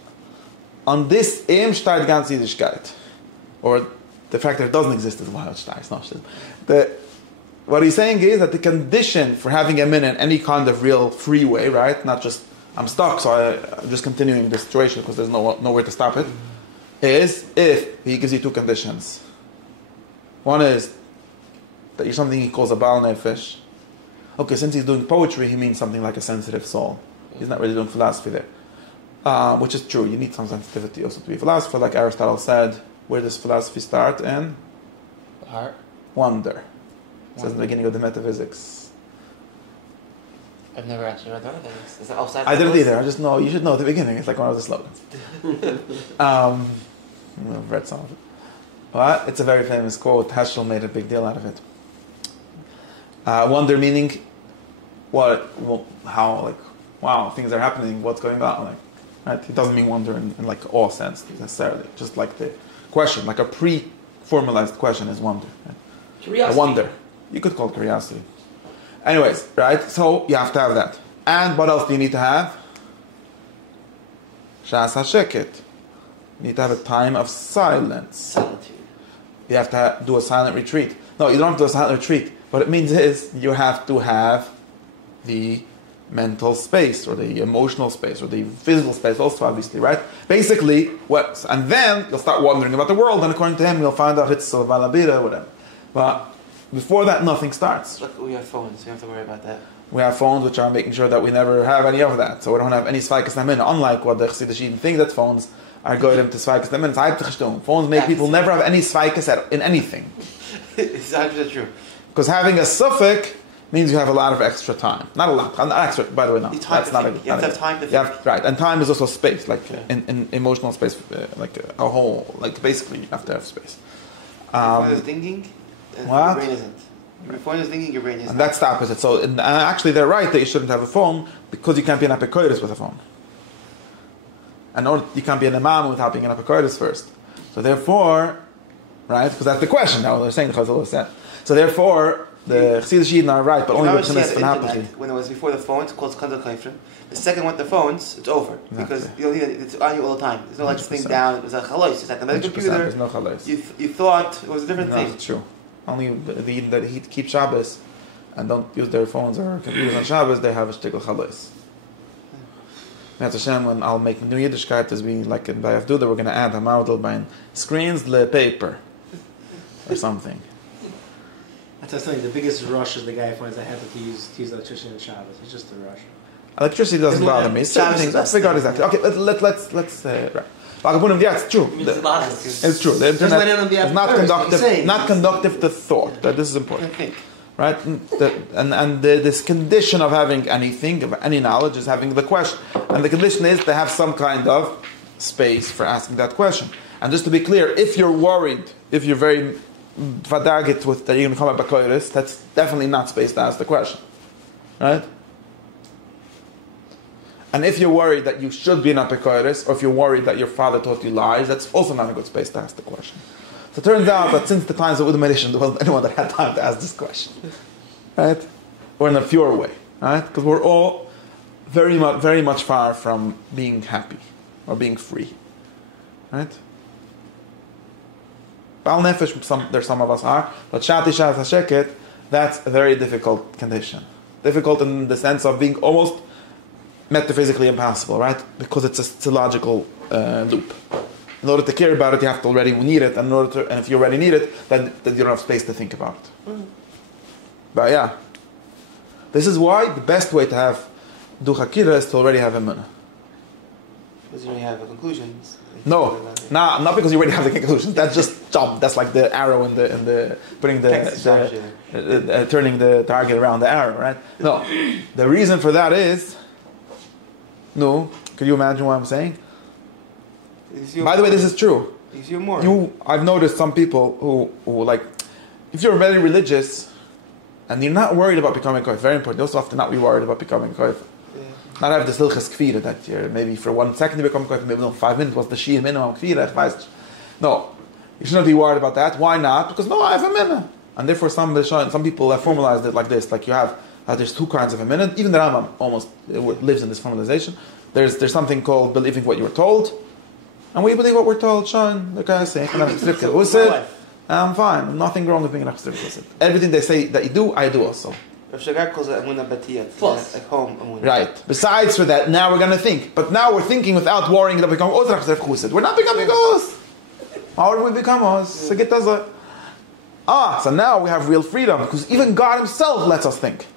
On this im steht ganz Yiddishkeit. Or the fact that it doesn't exist is why it starts. What he's saying is that the condition for having a min in any kind of real free way, right? Not just I'm stuck, so I'm just continuing the situation because there's nowhere to stop it. Is if he gives you two conditions. One is that you're something he calls a Baal Nefesh. Okay, since he's doing poetry, he means something like a sensitive soul. He's not really doing philosophy there, which is true. You need some sensitivity also to be a philosopher, like Aristotle said. Where does philosophy start? In the heart. Wonder. It says in the beginning of the metaphysics. I've never actually read that. Is it outside? I didn't either. I just know. You should know at the beginning. It's like one of the slogans. I've read some of it. But it's a very famous quote. Heschel made a big deal out of it. Wonder meaning how, like, wow, things are happening. What's going on? Like, right? It doesn't mean wonder in like awe sense necessarily. Just like the question, like a pre-formalized question is wonder. Right? Curiosity. A wonder. You could call it curiosity. Anyways, right? So you have to have that. And what else do you need to have? Shas HaSheket. You need to have a time of silence. Solitude. You have to do a silent retreat. No, you don't have to do a silent retreat. What it means is you have to have the mental space or the emotional space or the physical space also, obviously, right? Basically, and then you'll start wondering about the world, and according to him, you'll find out it's Valabira or whatever. But Before that, nothing starts. Look, we have phones, so you have to worry about that. We have phones which are making sure that we never have any of that. So we don't have any Sveikas Namin. Unlike what the Chassidish think that phones are good into Sveikas Namin. It's Heibtich. Phones make people never have any Sveikas in anything. It's 100% true. Because having a suffix means you have a lot of extra time. Not a lot. Not extra, by the way, no. That's not you have to have time to think. Right. And time is also space, like in emotional space, like a whole, like basically you have to have space. Your phone is thinking, what? Your brain isn't. Your phone is thinking, your brain isn't. And that's the opposite. So actually they're right that you shouldn't have a phone because you can't be an apikoidus with a phone. And you can't be an imam without being an apikoidus first. So therefore, right, because that's the question now, they're saying the Chazal said. So therefore, the Chassidish Yidden are right, but only with Chinas and Hapati. When it was before the phone, it's called Kandal Kaifrin. The second with the phones, it's over. Because you don't need it, it's on you all the time. There's no like thing down, it was a chalois. It's like the medical computer. There's no chalois. You thought it was a different thing. That's true. Only the Yidden that keep Shabbos and don't use their phones or computers on Shabbos, they have a shtickle chalois. That's Hashem, when I'll make new Yiddishkeit, as we like in Bayaf Duda, we're going to add Hamadl by screens, le paper, or something. I tell you, the biggest rush is the guy who finds I have to use electricity on Shabbos. It's just a rush. Electricity doesn't bother me. Certain things. Let's figure out exactly. Okay, let's right. Yeah, it's true. It's true. The internet is not conductive. Not conductive to thought. That this is important. Right? And this condition of having anything, of any knowledge, is having the question. And the condition is to have some kind of space for asking that question. And just to be clear, if you're worried, if you're very vadagit with that you're going to come at Bakoiris, that's definitely not space to ask the question. Right? And if you're worried that you should be an Apikoiris, or if you're worried that your father taught you lies, that's also not a good space to ask the question. So it turns out that since the times of Udom Edition, there wasn't anyone that had time to ask this question. Right? Or in a pure way. Right? Because we're all very much far from being happy or being free. Right? Bal Nefesh, there's some of us are, but Shati Shat HaSheket, that's a very difficult condition. Difficult in the sense of being almost metaphysically impossible, right? Because it's a logical loop. In order to care about it, you have to already need it, and if you already need it, then you don't have space to think about it. Mm-hmm. But yeah, this is why the best way to have duchakira is to already have emunah. Because you already have the conclusions. No, not because you already have the conclusions. That's just job. That's like the arrow in the putting turning the target around the arrow, right? No, the reason for that is. No, can you imagine what I'm saying? By the way, this is true. I've noticed some people who like, if you're very religious and you're not worried about becoming koif, very important. You also have to not be worried about becoming koif. Yeah. Not have this hilchas kfira that you're maybe for 1 second you become koif, maybe 5 minutes was the shia minimum kfira. No, you shouldn't be worried about that. Why not? Because no, I have a minna, and therefore some people have formalized it like this. Like you have. There's 2 kinds of a minute. Even the Rambam almost lives in this formalization. There's something called believing what you were told, and we believe what we're told. Sean, the guy saying, "I'm fine. Nothing wrong with being an achzir." Everything they say that you do, I do also. Right. Besides for that, now we're going to think. But now we're thinking without worrying that we become other achzir chusid. We're not becoming os. How do we become os? So now we have real freedom because even God Himself lets us think.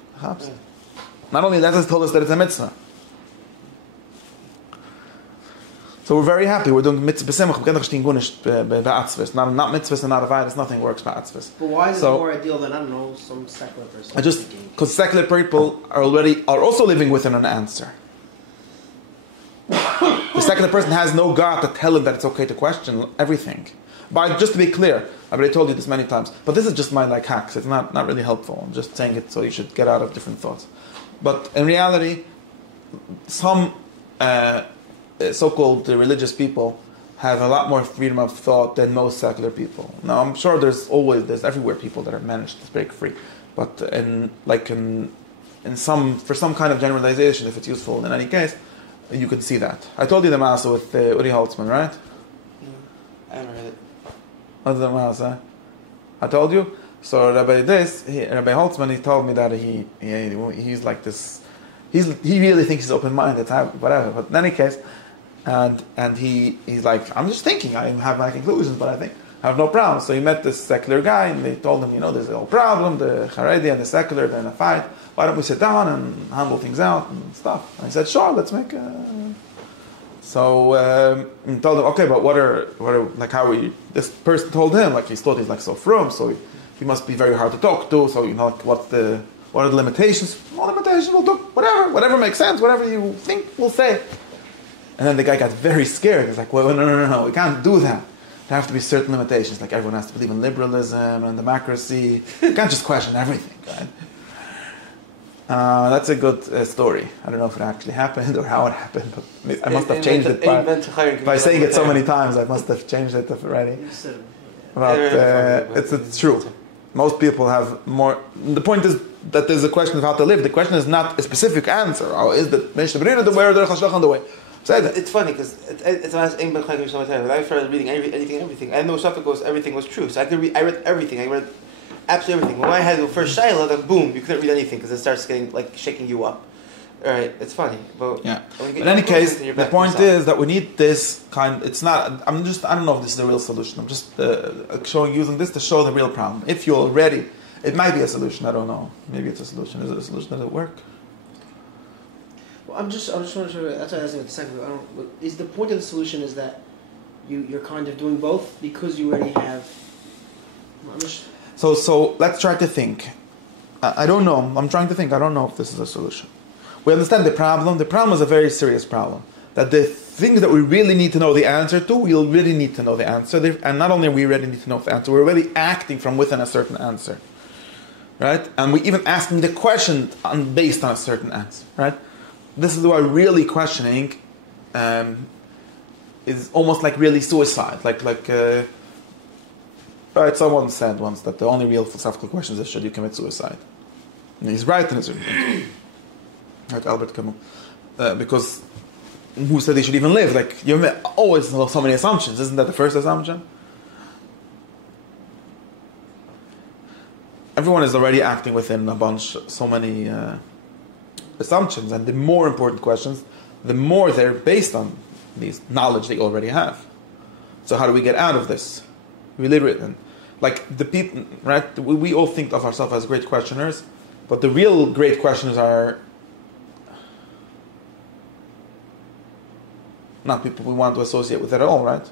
Not only that, He told us that it's a mitzvah. So we're very happy. We're doing mitzvah b'simach. Not mitzvahs and not a virus. Nothing works by atzvahs. But why is it more ideal than, I don't know, some secular person? Because secular people are also living within an answer. The secular person has no God to tell him that it's okay to question everything. But just to be clear, I've already told you this many times, but this is just my hacks. It's not really helpful. I'm just saying it so you should get out of different thoughts. But in reality, some so-called religious people have a lot more freedom of thought than most secular people. Now, I'm sure there's everywhere people that have managed to break free, but for some kind of generalization, if it's useful in any case, you can see that. I told you the Maaseh with Uri Holtzman, right? I haven't read it. What's the Maaseh? I told you. So Rabbi Holtzman, he told me that he's like this. He really thinks he's open-minded, whatever. But in any case, and he's like, I'm just thinking. I have my conclusions, but I think have no problem. So he met this secular guy, and they told him, there's a whole problem. The Haredi and the secular, they're in a fight. Why don't we sit down and handle things out and stuff? And he said, sure, let's make a... So he told him, okay, but what are how are you? This person told him, he thought he's so frum, so he must be very hard to talk to. So what are the limitations? No limitations. We'll do whatever makes sense, whatever you think, we'll say. And then the guy got very scared. He's like, well, no, we can't do that. There have to be certain limitations. Like everyone has to believe in liberalism and democracy. You can't just question everything, right? That's a good story. I don't know if it actually happened or how it happened, but I must have changed it by saying it so many times. I must have changed it already. But it's true. Most people have more. The point is that there's a question of how to live. The question is not a specific answer. Or is the way? It's funny because when I started reading everything, I know everything was true. So I read everything. I read absolutely everything. When I had the first shayla, then boom, you couldn't read anything because it starts getting shaking you up. All right, it's funny, but yeah. In any case, the point is that we need this kind. It's not. I don't know if this is the real solution. I'm just using this to show the real problem. If you're already, it might be a solution. I don't know. Maybe it's a solution. Is it a solution? Does it work? Well, I'm just want to show you. That's what I was asking a second ago. Is the point of the solution is that you're kind of doing both because you already have. So let's try to think. I don't know. I'm trying to think. I don't know if this is a solution. We understand the problem. The problem is a very serious problem. That the things that we really need to know the answer to, we'll really need to know the answer. And not only are we really need to know the answer, we're already acting from within a certain answer. Right? And we're even asking the question based on a certain answer. Right? This is why really questioning is almost like really suicide. Right, someone said once that the only real philosophical question is should you commit suicide? And he's right in his opinion. Like Albert Camus. Because who said he should even live? You always know so many assumptions. Isn't that the first assumption? Everyone is already acting within so many assumptions. And the more important questions, the more they're based on these knowledge they already have. So how do we get out of this? We literally, the people, right? We all think of ourselves as great questioners, but the real great questioners are not people we want to associate with at all, right?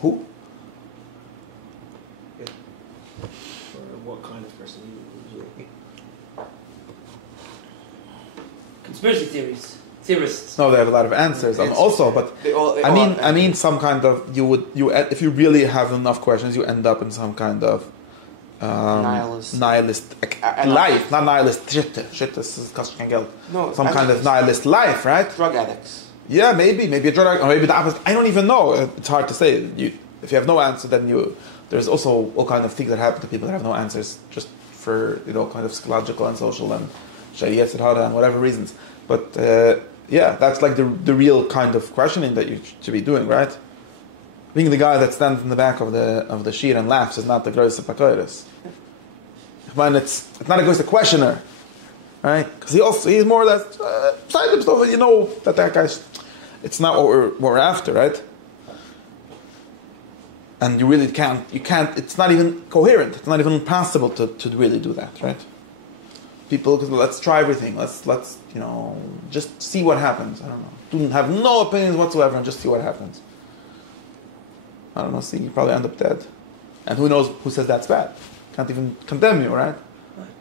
Who? Yeah. Or what kind of person you Conspiracy theorists. No, they have a lot of answers. I mean, some kind of if you really have enough questions, you end up in some kind of nihilist life, not nihilist shit. This is kein Geld. No, some kind of nihilist life, right? Drug addicts. Yeah, maybe a drug addict, or maybe the opposite. I don't even know. It's hard to say. If you have no answer, then there's also all kind of things that happen to people that have no answers, just for kind of psychological and social and shayiyat and whatever reasons. But that's the real kind of questioning that you should be doing, right? Being the guy that stands in the back of the shir and laughs is not the größte pakoiris. Man, it's not a größte questioner, right? Because he's more or less beside himself. That guy's. It's not what we're after, right? And you really can't. It's not even coherent. It's not even possible to really do that, right? People, let's try everything. Let's just see what happens. I don't know. Have no opinions whatsoever and just see what happens. I don't know. See, you probably end up dead. And who knows who says that's bad? Can't even condemn you, right?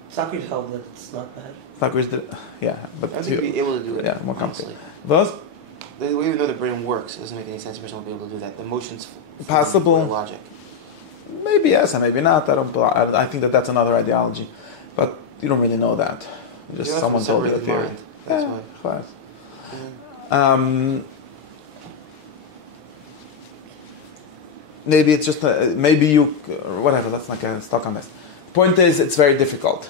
Socrates held that it's not bad. Socrates did, yeah. But I think you'd be able to do it. Yeah, more complicated. Thus? The way we know the brain works doesn't make any sense. A person won't be able to do that. The emotions possible logic. Maybe yes and maybe not. I think that's another ideology. But you don't really know that. Just someone told you the theory. That's why. Maybe it's just whatever. Let's not get stuck on this. Point is, it's very difficult,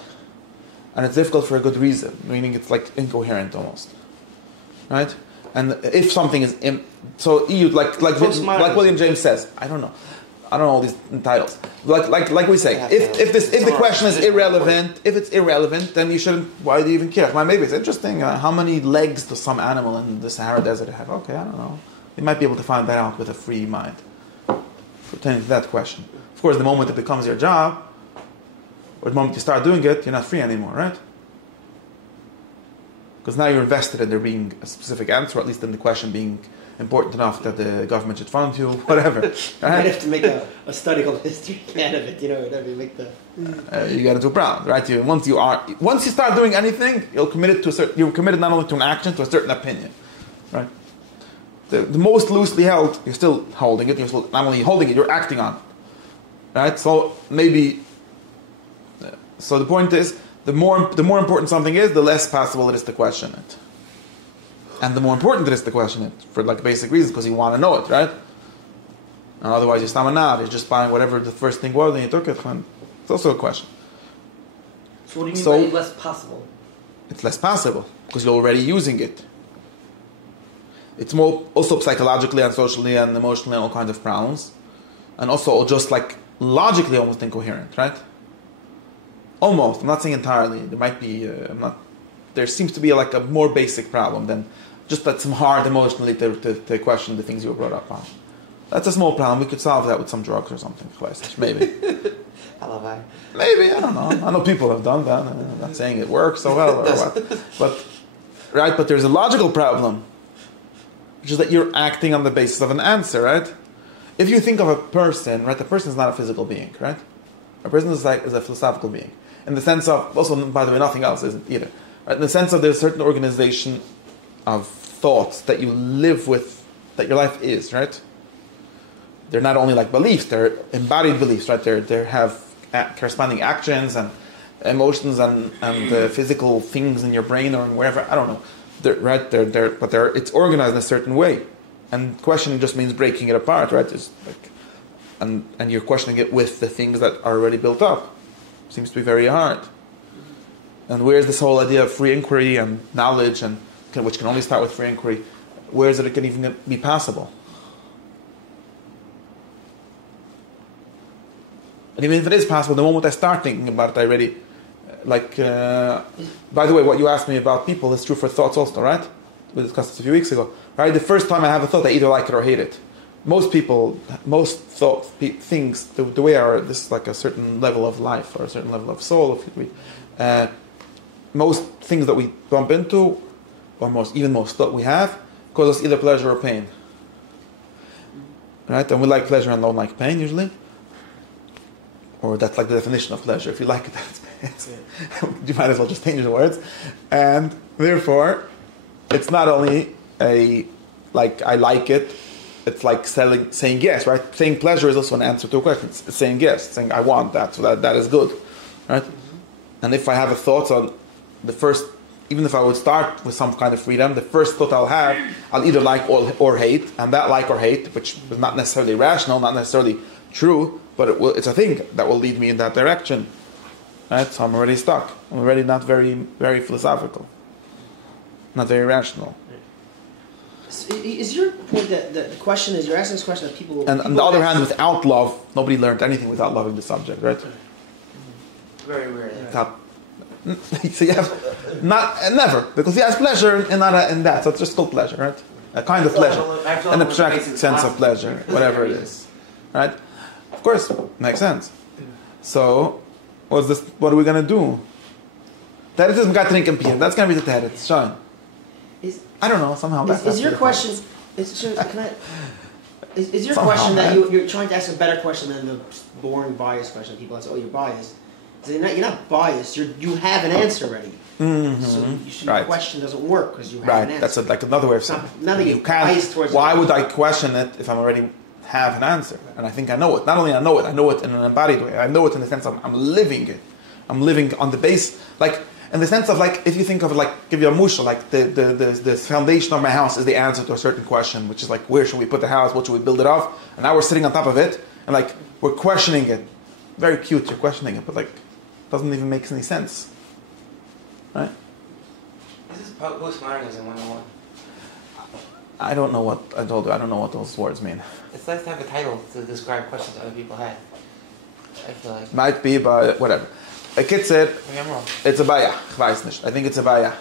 and it's difficult for a good reason. Meaning, it's incoherent almost, right? And if something is like William James says, I don't know. I don't know all these titles. Like we say, if the question is irrelevant, if it's irrelevant, then you shouldn't. Why do you even care? Well, maybe it's interesting. How many legs does some animal in the Sahara Desert have? Okay, I don't know. You might be able to find that out with a free mind, pertaining to that question. Of course, the moment it becomes your job, or the moment you start doing it, you're not free anymore, right? Because now you're invested in there being a specific answer, or at least in the question being important enough that the government should fund you, whatever. Right? You might have to make a study called history out of it, whatever you make the. You got to do proud, right? Once you start doing anything, you're committed not only to an action, to a certain opinion, right? The most loosely held, you're still holding it. You're still not only holding it, you're acting on it, right? So maybe. So the point is, the more important something is, the less possible it is to question it. And the more important it is to question it, for like basic reasons, because you want to know it, right? And otherwise you're stamanav, you're just buying whatever the first thing was and you took it, and it's also a question. So what do you mean by less possible? It's less possible, because you're already using it. It's more also psychologically and socially and emotionally all kinds of problems. And also just like logically almost incoherent, right? Almost. I'm not saying entirely. There might be, there seems to be like a more basic problem than just that some hard emotionally to question the things you were brought up on. That's a small problem. We could solve that with some drugs or something. Maybe. Maybe, I don't know. I know people have done that. I'm not saying it works so well or what. But there's a logical problem, which is that you're acting on the basis of an answer, right? If you think of a person, right, the person is not a physical being, right? A person is a philosophical being. In the sense of, also, by the way, nothing else isn't either. Right? In the sense of there's a certain organization of thoughts that you live with, that your life is, right? They're not only like beliefs, they're embodied beliefs, right? They have corresponding actions and emotions and physical things in your brain or in wherever, I don't know. It's organized in a certain way. And questioning just means breaking it apart, right? It's like, and you're questioning it with the things that are already built up. Seems to be very hard. And where's this whole idea of free inquiry and knowledge, which can only start with free inquiry? Where is it can even be possible? And even if it is possible, the moment I start thinking about it, I already, by the way, what you asked me about people is true for thoughts also, right? We discussed this a few weeks ago. Right? The first time I have a thought, I either like it or hate it. Most things, the way this is like a certain level of life or a certain level of soul. Most things that we bump into, or most that we have, cause us either pleasure or pain. Right? And we like pleasure and don't like pain usually. Or that's like the definition of pleasure. If you like it, that's you might as well just change the words. And therefore, it's not only I like it. It's like saying yes, right? Saying pleasure is also an answer to a question. It's saying yes, saying I want that, so that is good, right? Mm-hmm. And if I have a thought on the first, even if I would start with some kind of freedom, the first thought I'll either like or hate, and that like or hate, which is not necessarily rational, not necessarily true, but it's a thing that will lead me in that direction, right? So I'm already stuck. I'm already not very, very philosophical, not very rational. Is your point that the question is, you're asking this question that people... And on the other hand, without love, nobody learned anything without loving the subject, right? Very rarely. So you have... Never, because he has pleasure in that, so it's just called pleasure, right? A kind of pleasure. An abstract sense of pleasure, whatever it is. Right? Of course, makes sense. So, what are we going to do? That's going to be the teretz, Sean. I don't know. Somehow is your question? Is your question that you're trying to ask a better question than the boring bias question? People ask, "Oh, you're biased." So you're not biased. You have an answer already. Mm-hmm. So your question doesn't work because you have an answer. That's another way of saying. Not that you're biased towards. Why would I question it if I'm already have an answer? And I think I know it. Not only I know it in an embodied way. I know it in the sense of I'm living it. I'm living on the base, in the sense of if you think of it give you a mushal, the foundation of my house is the answer to a certain question, which is where should we put the house, what should we build it off, and now we're sitting on top of it, and we're questioning it. Very cute, you're questioning it, but doesn't even make any sense. Right? This is postmodernism 101. I don't know what I told you. I don't know what those words mean. It's nice to have a title to describe questions other people had. I feel like. Might be, but whatever. A kid said, Maybe I'm wrong. it's a baya. Ich weiß nicht. I think it's a baya.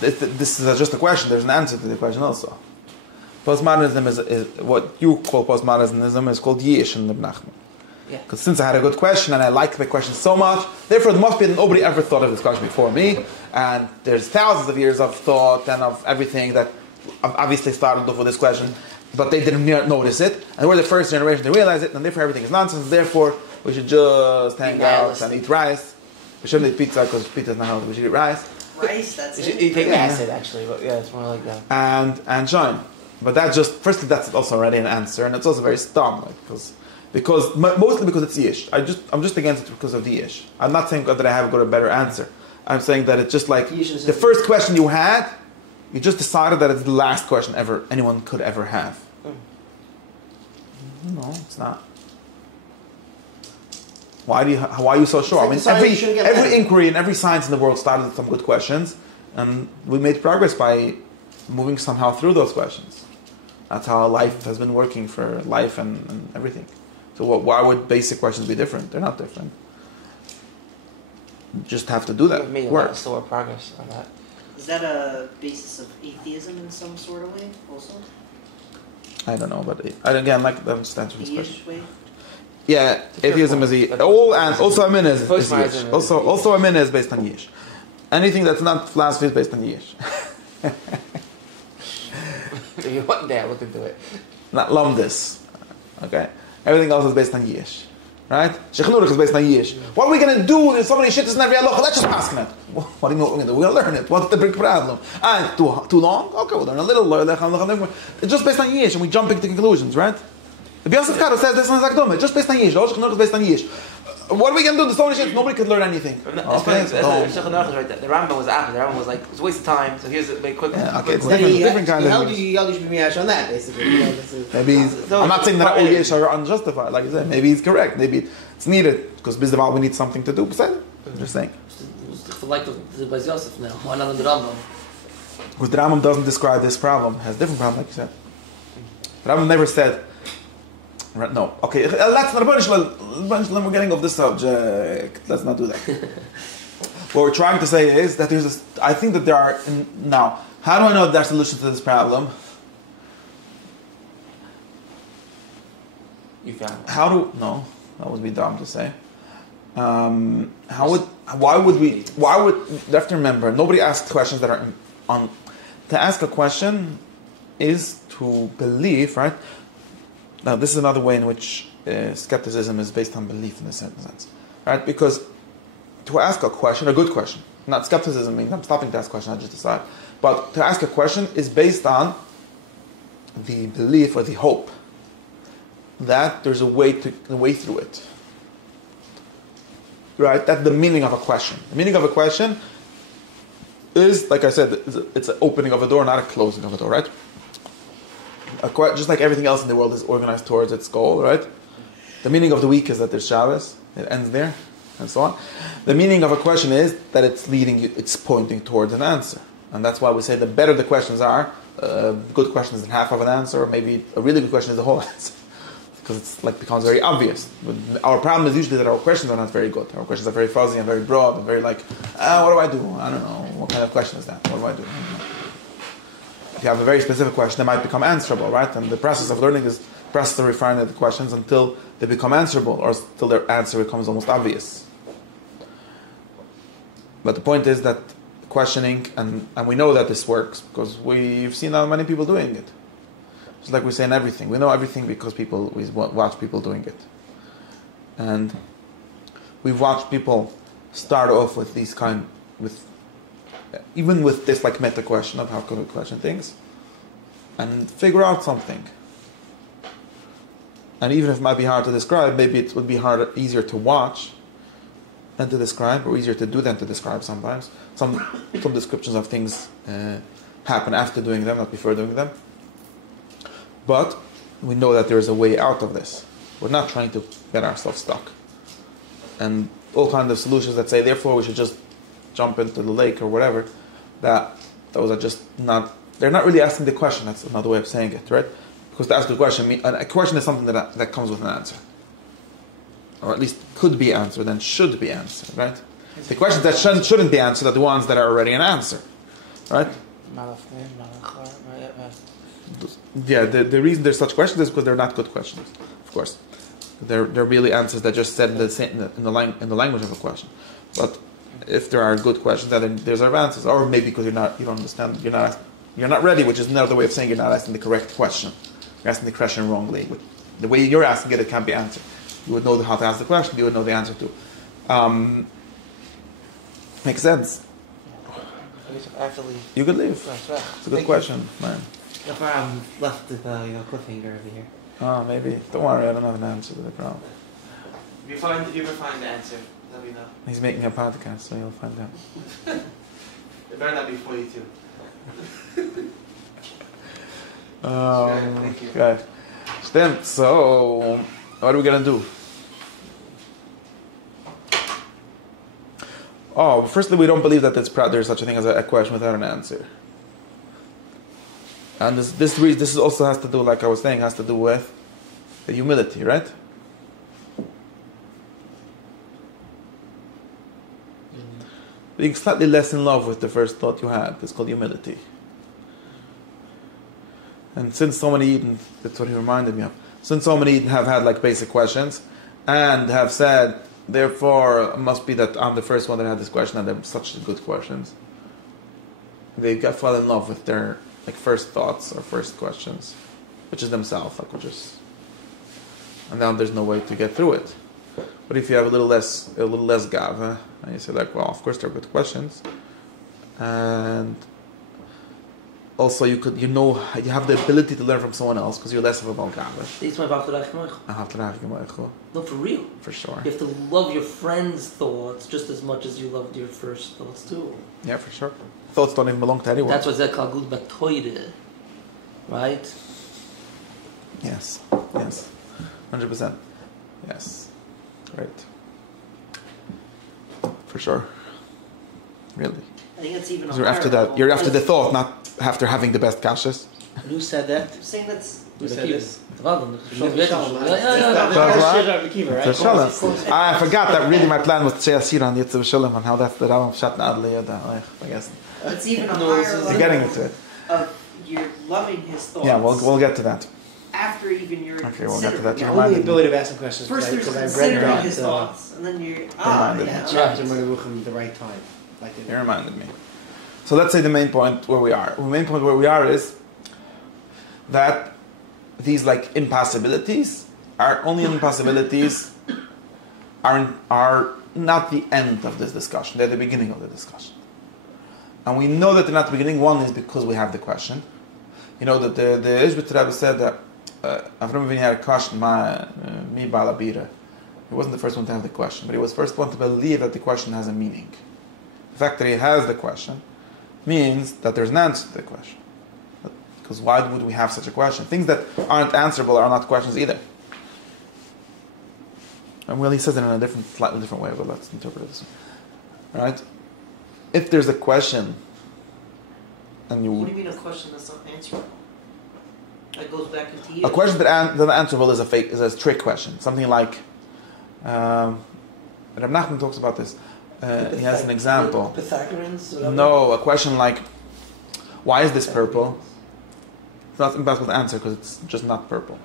This is just a question. There's an answer to the question also. Postmodernism is what you call postmodernism is called Yish in the Nachman. Yeah. Because since I had a good question and I liked the question so much, therefore it must be that nobody ever thought of this question before me. And there's thousands of years of thought and of everything that obviously started off with this question, but they didn't notice it. And we're the first generation to realize it, and therefore everything is nonsense. Therefore, we should just hang out and eat rice. We shouldn't eat pizza because pizza is not healthy. We should eat rice. Rice, that's You it. should take acid, actually, but yeah, it's more like that. And shine. But that just, firstly, that's also already an answer, and it's also very dumb, like, mostly because it's Yish. I'm just against it because of the Yish. I'm not saying that I have got a better answer. I'm saying that it's just like the first question you had, you just decided that it's the last question anyone could ever have. No, it's not. Why are you so sure? I mean, every inquiry and every science in the world started with some good questions, and we made progress by moving somehow through those questions. That's how life has been working for life and everything. So why would basic questions be different? They're not different. You just have to do that. We've made a lot of slower progress on that. Is that a basis of atheism in some sort of way, also? I don't know, but again, like I'm just answering this question. Way? Yeah, atheism is all, and also Amin is Yish. Also Amin is based on Yish. Anything that's not philosophy is based on Yish. One day I look into it. Not Lomdis. Okay? Everything else is based on Yish. Right? Shechnurich is based on Yish. What are we going to do? There's so many shit in every halacha. Let's just ask it. What do you know what we're going to do? We're going to learn it. What's the big problem? Too long? Okay, we'll learn a little. It's just based on Yish, and we jump into conclusions, right? The Yosef Karo says this one is like just based on Yish. Shechnurich is based on Yish. What are we going to do? There's so many shit. Nobody could learn anything. Okay, the Rambam was after. The Rambam was like, it's a waste of time. So here's a very quick. Yeah, okay, it's different kind of. He held you should be Miyash on that, basically. Maybe I'm not saying that all Yish are unjustified. Like you said, maybe he's correct. Maybe it's needed because we need something to do. I'm just saying. Like the Beis Yosef now. Why not the Rambam? Because the Rambam doesn't describe this problem. It has a different problem, like you said. The Rambam never said. No. Okay. Let's not we're getting off this subject. Let's not do that. What we're trying to say is that I think that there are now. How do I know that there's a solution to this problem? You found it. No, that would be dumb to say. Why would you have to remember, nobody asks questions that are on. To ask a question is to believe, right? Now, this is another way in which skepticism is based on belief in a certain sense, right? Because to ask a question, a good question, not skepticism means I'm stopping to ask a question, I just decide. But to ask a question is based on the belief or the hope that there's a way through it, right? That's the meaning of a question. The meaning of a question is, like I said, it's an opening of a door, not a closing of a door, right? Just like everything else in the world is organized towards its goal, right? The meaning of the week is that there's Shabbos, it ends there, and so on. The meaning of a question is that it's pointing towards an answer. And that's why we say the better the questions are, good question is half of an answer, or maybe a really good question is the whole answer. Because it's like becomes very obvious. But our problem is usually that our questions are not very good. Our questions are very fuzzy and very broad and very like, what do I do? I don't know. What kind of question is that? What do I do? If you have a very specific question, they might become answerable, right? And the process of learning is the process of refining the questions until they become answerable, or until their answer becomes almost obvious. But the point is that questioning, and we know that this works, because we've seen how many people doing it. Just like we say in everything. We know everything because we watch people doing it. And we've watched people start off with even with this like meta question of how can we question things, and figure out something. And even if it might be hard to describe, maybe it would be easier to watch than to describe, or easier to do than to describe sometimes. Some descriptions of things happen after doing them, not before doing them. But we know that there is a way out of this. We're not trying to get ourselves stuck. And all kinds of solutions that say, therefore we should just jump into the lake or whatever, those are just not they're not really asking the question. That's another way of saying it, right? Because to ask a question, a question is something that comes with an answer, or at least could be answered and should be answered, right? The questions that shouldn't be answered are the ones that are already an answer, right? Yeah, the reason there's such questions is because they're not good questions, of course. They're really answers that just said in the language of a question. But if there are good questions, then there's our answers. Or maybe because you don't understand, you're not ready, which is another way of saying you're not asking the correct question. You're asking the question wrongly. The way you're asking it, it can't be answered. You would know how to ask the question. You would know the answer to. Makes sense. I have to leave. You could leave. It's a good question, man. The problem left with cliffhanger over here. Oh, maybe. Don't worry, I don't have an answer to the problem. If you ever find the answer, let me know. He's making a podcast, so you'll find out. It better not be 42. Thank you. Okay. Stimmt. So, what are we gonna do? Oh, firstly, we don't believe that there's such a thing as a question without an answer. And this also has to do, like I was saying, has to do with the humility, right? Being slightly less in love with the first thought you had. It's called humility. And since so many Eden, that's what he reminded me of. Since so many Eden have had like basic questions and have said, therefore, it must be that I'm the first one that had this question and they're such good questions. They fall in love with their like first thoughts or first questions, which is themselves, and now there's no way to get through it. But if you have a little less gava, and you say like, well, of course they're good questions, and also you have the ability to learn from someone else because you're less of a balgava. No, for real. For sure. You have to love your friend's thoughts just as much as you loved your first thoughts too. Yeah, for sure. Thoughts don't even belong to anyone. That's what's called good batoide, right? Yes, 100%. Yes, right. For sure. Really. I think it's even a You're after that. You're after the thought, not after having the best kashas. Who said that? I'm saying that's. Who said this? I forgot that really my plan was to say Asir on Yitzchok Shalom and how that's the Rambam Shat Delo Yada. I guess. It's even a higher level. You're getting into it. Of you're loving his thoughts. Yeah, we'll get to that. After even you're okay, we'll get to that. The only ability of asking questions. First, there's because I've read his thoughts, and then you're chapter the right time. You reminded me. So let's say the main point where we are. The main point where we are is that these like impossibilities are only impossibilities are not the end of this discussion. They're the beginning of the discussion. And we know that they're not the beginning. One is because we have the question. You know that the Ishbit Rebbe said that Avram Avinu had a question, mi balabira. He wasn't the first one to have the question, but he was the first one to believe that the question has a meaning. The fact that he has the question means that there's an answer to the question. Because why would we have such a question? Things that aren't answerable are not questions either. And well, he says it in a slightly different way, but let's interpret it this way. Right? If there's a question, and you... What do you mean a question that's not answerable? That goes back into you. A question that's answerable is a trick question. Something like... Reb Nachman talks about this. He has an example. Pythagoreans? No, a question like, why is this purple? It's not impossible to answer because it's just not purple.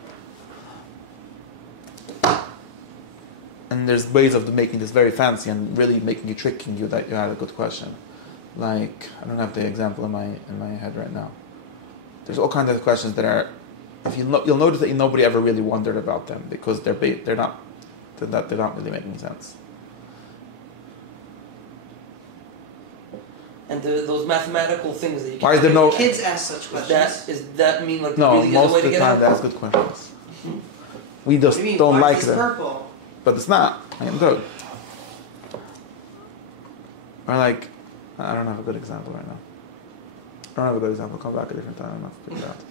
And there's ways of making this very fancy and really making you tricking you that you had a good question. Like, I don't have the example in my head right now. There's all kinds of questions that are, you'll notice that nobody ever really wondered about them because they're not really making sense. And those mathematical things that you Why is there no... Kids ask such questions. Does that mean like no, really most is a way of the to get time out? they ask good questions. We just don't why like is them. Purple? But it's not. I can do it. Or like, I don't have a good example right now. I don't have a good example. Come back a different time. I'll figure it out.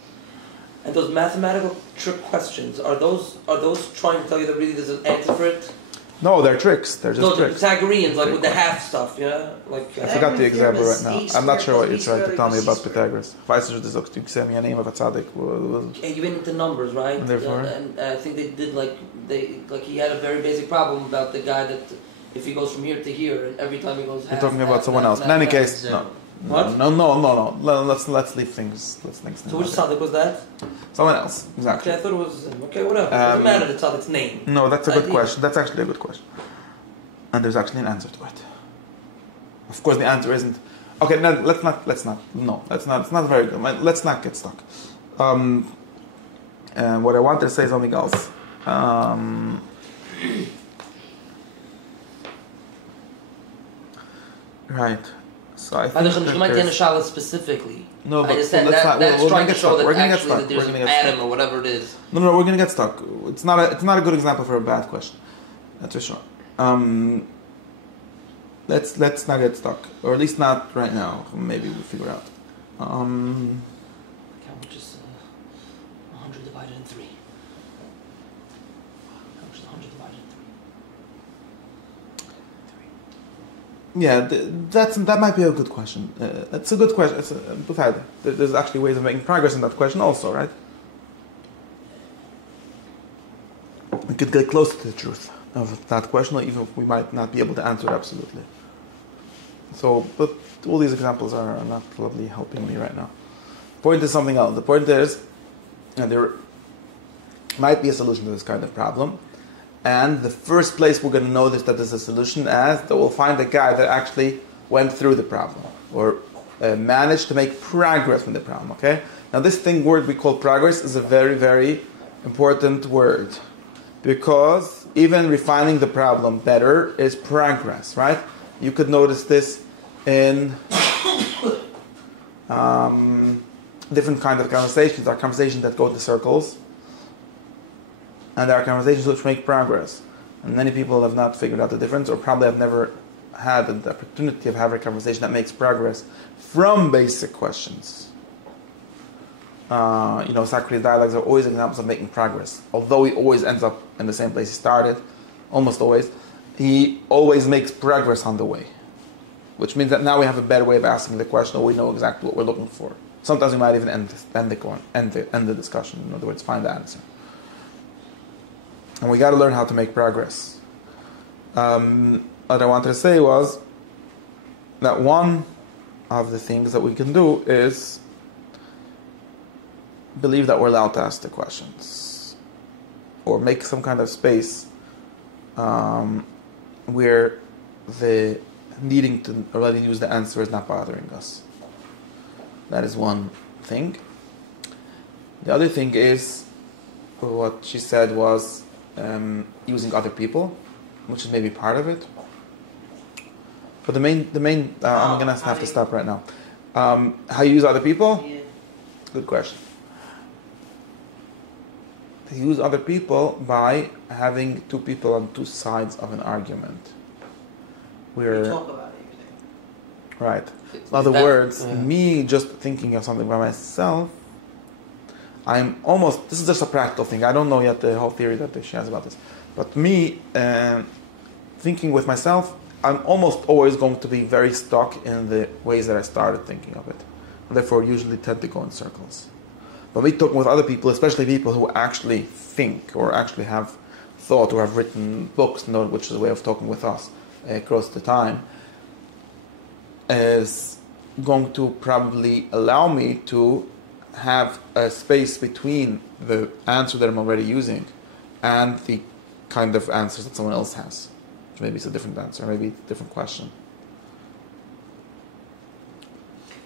And those mathematical trick questions, are those trying to tell you that really there's an answer for it? No, they're tricks. They're just No, the tricks. Pythagoreans, like with the half stuff, yeah? Like, I forgot the example right now. E I'm not sure what you're squared trying to tell me about plus B Pythagoras. Weißt du, das du send me a name of a tzaddik. yeah, you went into numbers, right? And therefore? And I think they did he had a very basic problem about the guy that if he goes from here to here, and every time he goes half, You're talking about half, someone half, else. In half, any half. case, no. What? No. Let's leave things. Let's next thing. So which tzaddik was that? Someone else, exactly. Okay, I thought it was him. Okay, whatever. Doesn't matter the tzaddik's name. No, that's a good Idea. question. That's actually a good question. And there's actually an answer to it. Of course, the answer isn't. Okay, no, let's not. No, that's not. It's not very good. Let's not get stuck. And what I wanted to say is something else. Right. So I think You might get a shalat specifically. no, I but understand let's that. not. That's We're trying gonna to get show stuck. that We're gonna get actually stuck. that there's We're an gonna get atom stuck. or whatever it is. No, we're gonna get stuck. It's not a good example for a bad question. That's for sure. Let's not get stuck, or at least not right now. Maybe we'll figure out. How much is 100 divided in 3? How much is 100 divided in 3? Yeah, that might be a good question. It's a good question. There's actually ways of making progress in that question also, right? We could get closer to the truth of that question, even if we might not be able to answer it absolutely. So, but all these examples are not probably helping me right now. The point is something else. The point is, there might be a solution to this kind of problem. And the first place we're going to notice that there's a solution as that we'll find a guy that actually went through the problem or managed to make progress with the problem. Okay. Now this word we call progress is a very, very important word because even refining the problem better is progress, right? You could notice this in different kinds of conversations. There are conversations that go in circles. And there are conversations which make progress. And many people have not figured out the difference or probably have never had the opportunity of having a conversation that makes progress from basic questions. Socrates' dialogues are always examples of making progress. Although he always ends up in the same place he started, almost always, he always makes progress on the way. Which means that now we have a better way of asking the question, or we know exactly what we're looking for. Sometimes we might even end the discussion. In other words, find the answer. And we got to learn how to make progress. What I wanted to say was that one of the things that we can do is believe that we're allowed to ask the questions, or make some kind of space where the needing to already use the answer is not bothering us. That is one thing. The other thing is what she said was using other people, which is maybe part of it. But the main I'm gonna have to stop right now. How you use other people? Yeah. Good question. To use other people by having two people on two sides of an argument. We We're talk about it, you're saying. right. In other words, me just thinking of something by myself, this is just a practical thing. I don't know yet the whole theory that she has about this. But me thinking with myself, I'm almost always going to be very stuck in the ways that I started thinking of it. And therefore, usually tend to go in circles. But me talking with other people, especially people who actually think or actually have thought or have written books, which is a way of talking with us across the time, is going to probably allow me to have a space between the answer that I'm already using and the kind of answers that someone else has. Maybe it's a different answer, maybe a different question.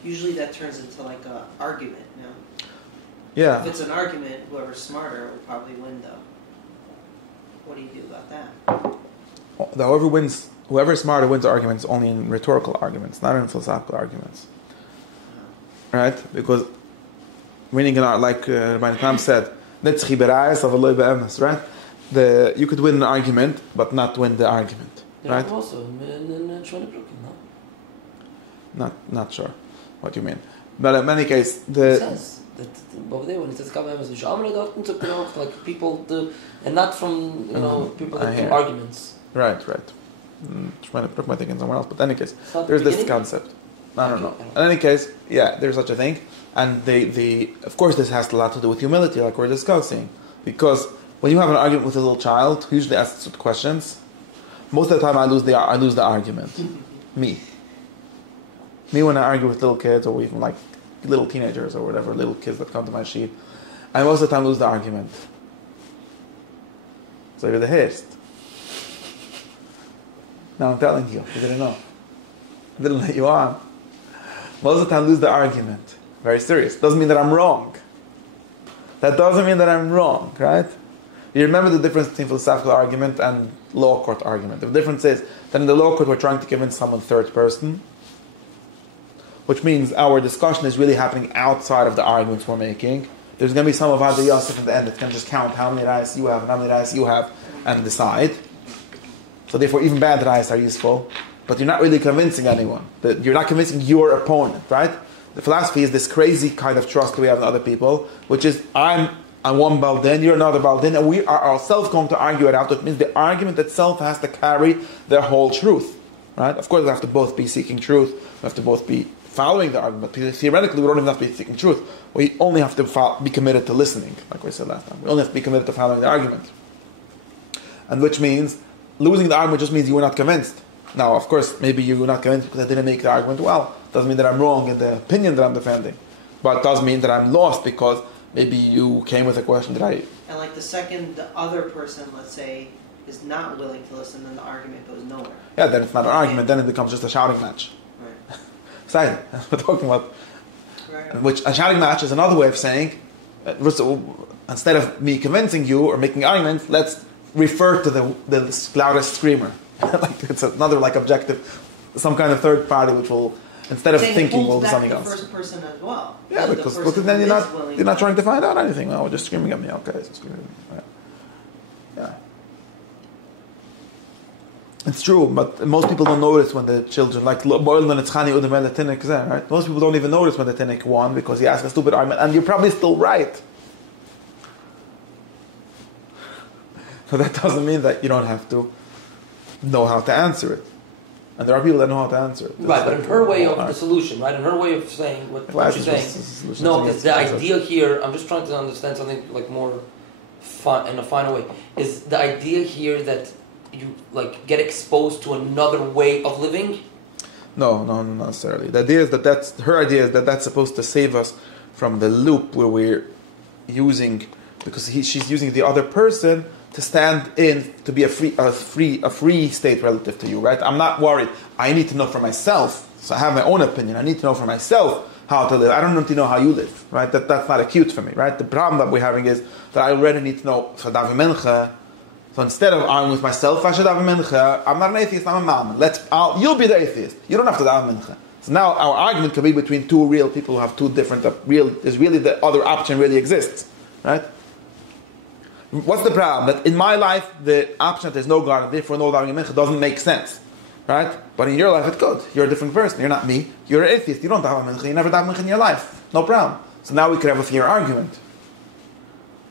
Usually that turns into like an argument, no? Yeah. If it's an argument, whoever's smarter will probably win, though. What do you do about that? Whoever is smarter wins arguments only in rhetorical arguments, not in philosophical arguments. Right? Because winning an argument, like Rabbi Tam said, right? You could win an argument, but not win the argument. Right? Also, in no? Not sure what you mean. But in any case, It says that over there when it says like people do, and not from people that do arguments. Right. Trying to put my thinking somewhere else, but in any case, It's not there's the this beginning? concept. I don't know. In any case, yeah, there's such a thing, and of course, this has a lot to do with humility, like we're discussing, because when you have an argument with a little child who usually asks questions, most of the time I lose the argument. Me when I argue with little kids or even like little teenagers or whatever, little kids that come to my sheet, I most of the time lose the argument. So you're the haste. Now I'm telling you didn't know. I didn't let you on. Most of the time lose the argument. Very serious. Doesn't mean that I'm wrong. That doesn't mean that I'm wrong, right? You remember the difference between philosophical argument and law court argument. The difference is that in the law court we're trying to convince someone third person, which means our discussion is really happening outside of the arguments we're making. There's going to be some of Adi Yosef at the end that can just count how many rayas you have and how many rayas you have and decide. So therefore even bad rayas are useful, but you're not really convincing anyone. You're not convincing your opponent, right? The philosophy is this crazy kind of trust we have in other people, which is I'm one Baldin, you're another Baldin, and we are ourselves going to argue it out. Which means the argument itself has to carry the whole truth, right? Of course we have to both be seeking truth, we have to both be following the argument, but theoretically we don't even have to be seeking truth. We only have to be committed to listening, like we said last time. We only have to be committed to following the argument. And which means, losing the argument just means you were not convinced. Now, of course, maybe you were not convinced because I didn't make the argument well. Doesn't mean that I'm wrong in the opinion that I'm defending. But it does mean that I'm lost because maybe you came with a question that I... And like the second the other person, let's say, is not willing to listen, then the argument goes nowhere. Yeah, then it's not an argument, then it becomes just a shouting match. Right. Sorry, we're talking about... Right. Which a shouting match is another way of saying, instead of me convincing you or making arguments, let's refer to the loudest screamer. Like it's another like objective, some kind of third party which will, instead of thinking, will do something else. First person as well. Yeah, So because the person then who you're is willing not to- trying to find out anything. No, we're just screaming at me. Okay, so screaming at me. Yeah. It's true, but most people don't notice when the children, like, right? Most people don't even notice when the tinnik won because he asked a stupid argument, and you're probably still right. But that doesn't mean that you don't have to know how to answer it. And there are people that know how to answer it. Right, but in her way of the solution, right? In her way of saying what she's saying. No, because the idea here, I'm just trying to understand something like more fun in a finer way. Is the idea here that you like get exposed to another way of living? No, not necessarily. The idea is that's supposed to save us from the loop where we're using, because she's using the other person to stand in to be a free state relative to you, right? I'm not worried. I need to know for myself. So I have my own opinion. I need to know for myself how to live. I don't need to know how you live, right? That's not acute for me, right? The problem that we're having is that I already need to know for Davi Mencha. So instead of arguing with myself, I should Davi Mencha. I'm not an atheist. I'm a Mammon. You'll be the atheist. You don't have to Davi Mencha. So now our argument could be between two real people who have two different There's really the other option really exists, right? What's the problem? That in my life, the option that there's no God, and therefore no Davening Mincha doesn't make sense. Right? But in your life, it's good. You're a different person. You're not me. You're an atheist. You don't daven mincha. You never daven mincha in your life. No problem. So now we could have a fair argument.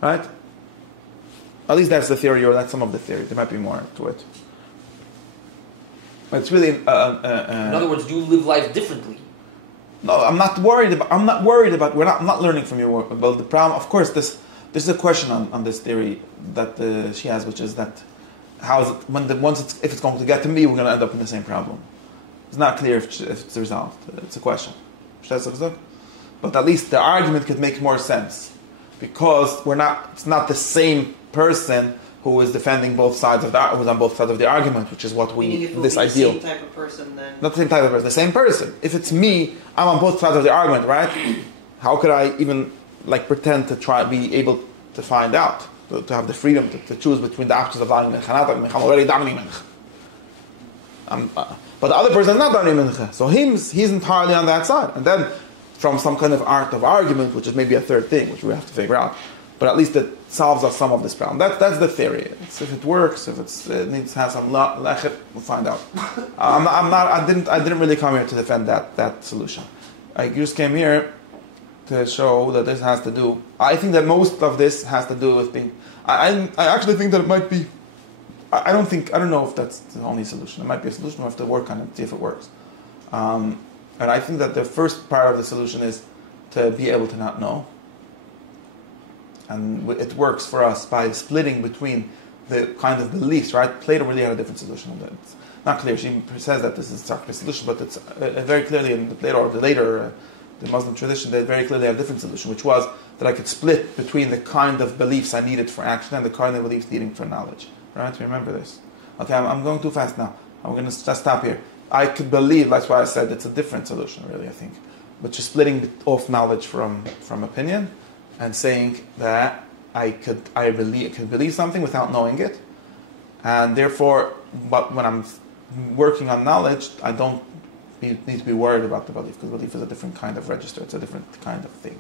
Right? At least that's the theory, or that's some of the theory. There might be more to it. But it's really... in other words, do you live life differently? No, I'm not worried about... I'm not learning from you about the problem. Of course, this is a question on this theory that she has, which is that how is it if it's going to get to me, we're going to end up in the same problem. It's not clear if it's resolved. It's a question. But at least the argument could make more sense because it's not the same person who is defending both sides of who's on both sides of the argument, which is what this ideal. The same type of person, then. Not the same type of person. The same person. If it's me, I'm on both sides of the argument, right? How could I even pretend to be able to find out, to have the freedom to choose between the options of davening mincha and not davening mincha? I'm already davening mincha. But the other person is not davening mincha, so he's entirely on that side. And then, from some kind of art of argument, which is maybe a third thing, which we have to figure out, but at least it solves us some of this problem. That's the theory. If it works, if it needs to have some lechet, we'll find out. I didn't really come here to defend that solution. I just came here to show that this has to do. I think that most of this has to do with being. I actually think that it might be I don't know if that's the only solution. It might be a solution. We'll have to work on it, see if it works. And I think that the first part of the solution is to be able to not know. And it works for us by splitting between the kind of beliefs, right? Plato really had a different solution. It's not clear. She says that this is Socrates' solution, but it's very clearly in the Plato or the later, the Muslim tradition, they very clearly had a different solution, which was that I could split between the kind of beliefs I needed for action and the kind of beliefs needing for knowledge. Right? Remember this. Okay, I'm going too fast now. I'm going to just stop here. I could believe, that's why I said it's a different solution, really, I think. But just splitting off knowledge from opinion and saying that I could believe something without knowing it. And therefore, but when I'm working on knowledge, I don't need to be worried about the belief, because belief is a different kind of register. It's a different kind of thing.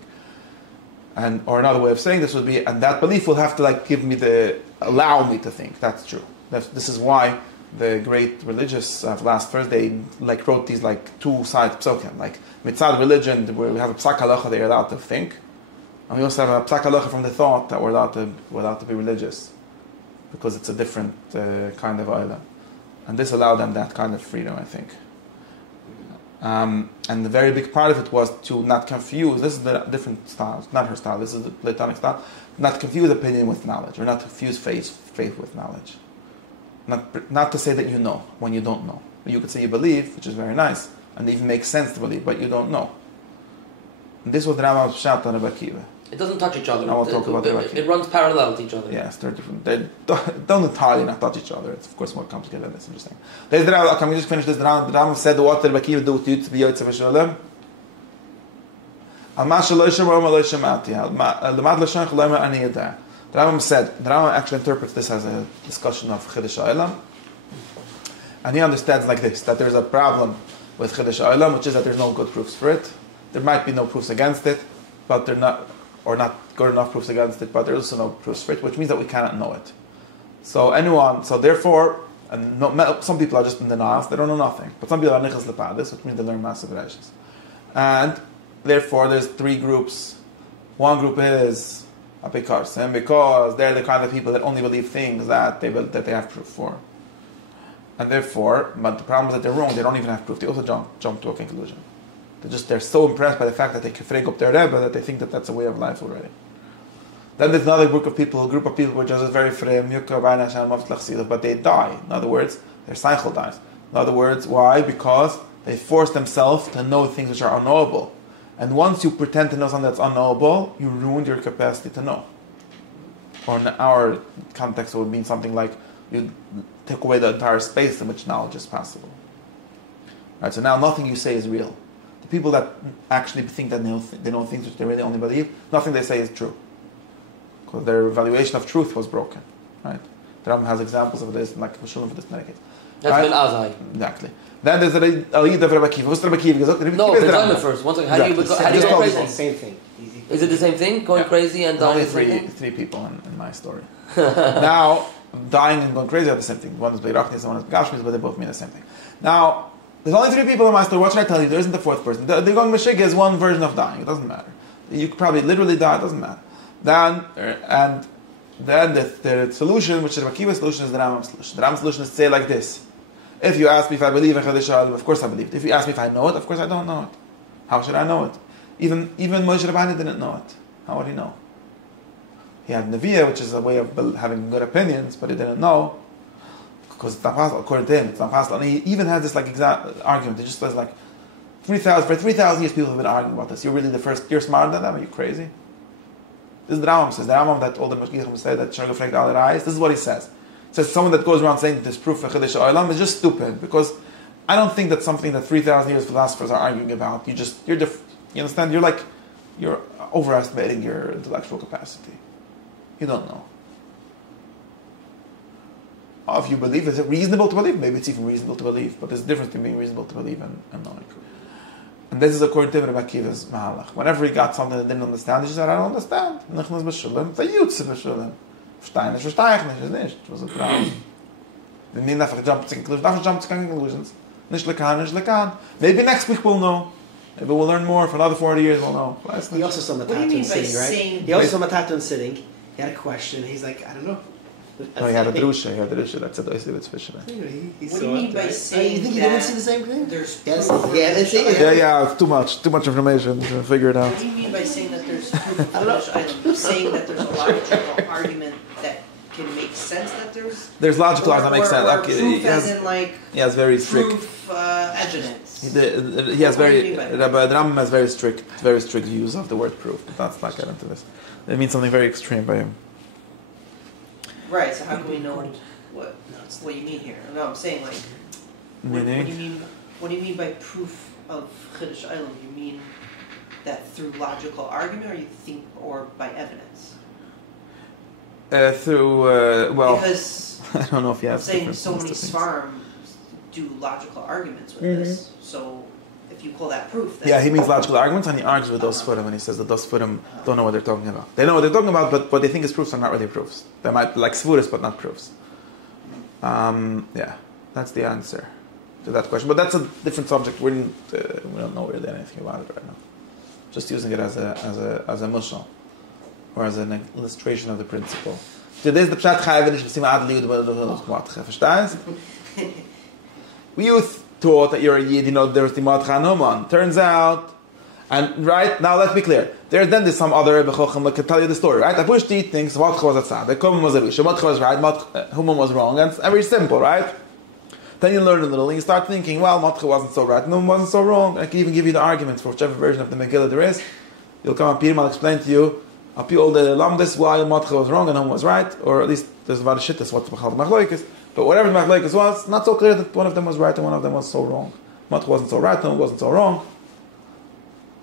And or another way of saying this would be, and that belief will have to allow me to think. That's true. This is why the great religious of last Thursday wrote these two-side psukim, like mitzad religion, where we have a psak halacha they're allowed to think, and we also have a psak halacha from the thought that we're allowed to be religious, because it's a different kind of ayla. And this allowed them that kind of freedom, I think. And the very big part of it was to not confuse, this is the different style, not her style, this is the Platonic style, not confuse opinion with knowledge, or not confuse faith with knowledge. Not to say that you know when you don't know. You could say you believe, which is very nice, and even makes sense to believe, but you don't know. And this was the Rambam's pshat on Rabbi Akiva. It doesn't touch each other. Now we'll talk about it runs parallel to each other. Yes, they're different. They don't entirely not touch each other. It's of course more complicated than this. I'm just saying. There's the Rambam. Can we just finish this? The Rambam said, "What did Rabbi Akiva do to the Yitzchok v'Shalom? Al masha lo yishem lo shemati. Al lamad l'shan ch'loimer ani yada." The Rambam said. The Rambam actually interprets this as a discussion of Chiddush Ha'olam, and he understands like this: that there's a problem with Chiddush Ha'olam, which is that there's no good proofs for it. There might be no proofs against it, but they're not. Or not good enough proofs against it, but there's also no proofs for it, which means that we cannot know it. So therefore, some people are just in denial, they don't know nothing. But some people are nichas lepadis, which means they learn massive rashis. And therefore, there's three groups. One group is apikarsim, because they're the kind of people that only believe things that they have proof for. And therefore, but the problem is that they're wrong, they don't even have proof, they also jump to a conclusion. They're so impressed by the fact that they can freak up their Rebbe that they think that that's a way of life already. Then there's another group of people which are just very frem, but they die. In other words, their cycle dies. In other words, why? Because they force themselves to know things which are unknowable. And once you pretend to know something that's unknowable, you ruined your capacity to know. Or in our context, it would mean something like you take away the entire space in which knowledge is possible. Right, so now nothing you say is real. People that actually think that they know things which they really only believe, nothing they say is true. Because their evaluation of truth was broken. Right? The Rambam has examples of this, like Meshulam for this many cases. That's been Azai. Exactly. Then there's the Aliyah of Rabbi Akiva. What's Rabbi Akiva? No, Bezayim first. One second. How do you go crazy? Same thing. Is it the same thing? Going crazy and dying? Only three people in my story. Now, dying and going crazy are the same thing. One is Beirachnis, one is Gashmis, but they both mean the same thing. Now, there's only three people in my story. What should I tell you? There isn't the fourth person. The going Meshig is one version of dying. It doesn't matter. You could probably literally die. It doesn't matter. Then the solution, which is the Akiva's solution, is the Rambam's solution. The Rambam's solution is to say like this: if you ask me if I believe in Chiddush Ha'olam, of course I believe it. If you ask me if I know it, of course I don't know it. How should I know it? Even Moshe Rabbeinu didn't know it. How would he know? He had Neviah, which is a way of having good opinions, but he didn't know. Because it's not possible, according to him, it's not possible. And he even has this exact argument. He just says for 3,000 years people have been arguing about this. You're really the first, you're smarter than them, are you crazy? This is the Rambam says. The Rambam that all the Mashgichim say that Shar Gefregt Al Rais, this is what he says. He says someone that goes around saying that there's proof for Chiddush Ha'olam is just stupid, because I don't think that's something that 3,000 years philosophers are arguing about. You understand? You're overestimating your intellectual capacity. You don't know. If you believe, is it reasonable to believe? Maybe it's even reasonable to believe, but there's a difference between being reasonable to believe and knowing. And this is according to Rabbi Akiva's Mahalach. Whenever he got something that didn't understand, he said, I don't understand. Nichnas b'shulam, v'yutz b'shulam. Verstehe nicht, verstehe ich nicht, ist nicht. Was ist problem? We need not jump to conclusions. Not jump to conclusions. Nicht lekan. Maybe next week we'll know. Maybe we'll learn more. For another 40 years we'll know. He also saw Matatun sitting, right? He also saw Matatun sitting. He had a question. He's like, I don't know. No, he had a drusha. That's a dois it's fish. What do you mean by saying you think you that didn't see the same thing? there's Yes. proof for Yeah, they see it. Yeah, it's too much information to figure it out. What do you mean by saying that there's proof for Kiddush Island? You're saying that there's a logical argument that can make sense that there's logical arguments that make sense. or Okay, proof he as has, in like he has very strict. proof evidence. He has What do you very. mean by that? The Rambam has very strict use of the word proof. But that's not getting into this. It means something very extreme by him. Right. So how can we know what you mean here? No, I'm saying like. What do you mean? What do you mean by proof of Chiddush Island? You mean that through logical argument, or you think, or by evidence? Because I don't know if you I'm have. saying so many svarim do logical arguments with this. So if you call that proof, then Yeah, he means logical arguments, and he argues with those furim, and he says that those furim don't know what they're talking about. They know what they're talking about, but what they think is proofs are not really proofs. They might like svuris, but not proofs. Yeah, that's the answer to that question. But that's a different subject. We don't know really anything about it right now. Just using it as a mushal, or as an illustration of the principle. Today is the pshat chayv nicht besim adli udmatcha. Verstehst? You thought that you're a yid, there's the matcha noman. Turns out, and right now let's be clear. There's some other Rebbe Chochem that can tell you the story, right? Apushti thinks matcha was a tzad, the Kuman was a rish, matcha was right, Human was wrong, and it's very simple, right? Then you learn a little, and you start thinking, well, matcha wasn't so right, Num wasn't so wrong. I can even give you the arguments for whichever version of the Megillah there is. You'll come up here, I'll explain to you. Appeal the lamdas why matcha was wrong and Hum was right, or at least there's a lot of shit that's what the machlokes. But whatever the machlokes was, not so clear that one of them was right and one of them was so wrong. Matcha wasn't so right, Hum wasn't so wrong.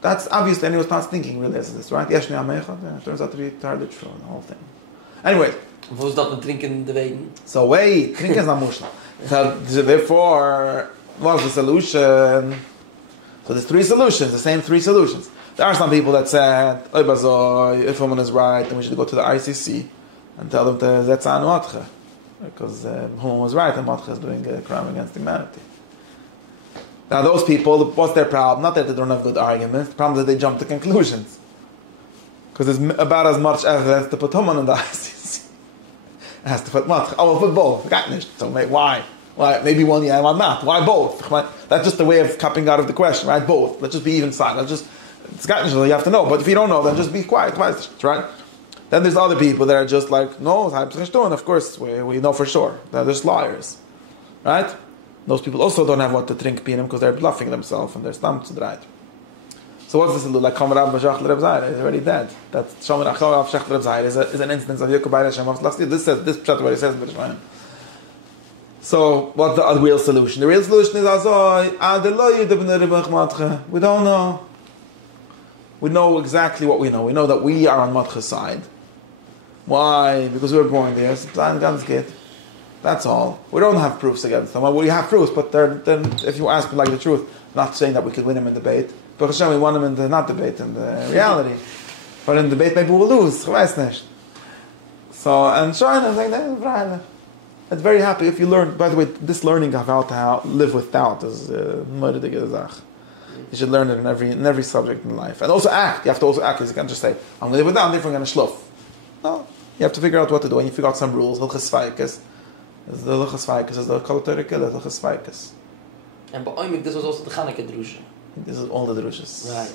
That's obvious. Anyone starts thinking realizes this, right? Turns out to be entirely true, the whole thing. Anyway. Wo ist das mit trinken de wegen? So wait, trinken is not mushal. So therefore, what's the solution? So there's three solutions, the same three solutions. There are some people that said, if woman is right, then we should go to the ICC and tell them to that's an matcha. Because woman was right and matcha is doing a crime against humanity. Now those people, what's their problem? Not that they don't have good arguments, the problem is that they jump to conclusions. Because there's about as much evidence to put woman in the ICC. It has to put matcha. Oh, we'll put both. Got nicht. So why? Why? Maybe one yeah, one not. Why both? That's just a way of cupping out of the question, right? Both. Let's just be even side. It's got you have to know. But if you don't know, then just be quiet. Right? Then there's other people that are just like, no, of course, we know for sure. They're just liars. Right? Those people also don't have what to drink pinim because they're bluffing themselves and they're stumped right. So what's this like Kamarab Bashach Reb Zayr is already dead. That Shomer Achav Shach Reb Zayr is an instance of Yekubay Hashem of last year. This pshat what he says in Bishmanim. So what's the real solution? The real solution is we don't know. We know exactly what we know. We know that we are on Matcha's side. Why? Because we were born there. That's all. We don't have proofs against them. Well, we have proofs, but then if you ask me like the truth, not saying that we could win him in debate, but Hashem, we won him in the not debate, in the reality. But in debate, maybe we'll lose. So, and China is like, it's very happy if you learn. By the way, this learning of how to live with doubt is you should learn it in every subject in life. And also act. You have to also act. You can't just say, I'm going to live with doubt, therefore I'm going to shluff. No. You have to figure out what to do. And you figure out some rules. Hilchas Sveikas. The Hilchas Sveikas is the Kolatorah Killer, Hilchas Sveikas. And by Oymik, this was also the Chanukah Drusha. This is all the Drushas. Right.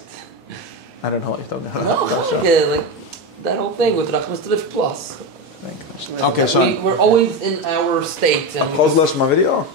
I don't know what you're talking about. No, yeah, like that whole thing with Rachmas Tlif Plus. Okay, Sean. We're always in our state. And Close my video.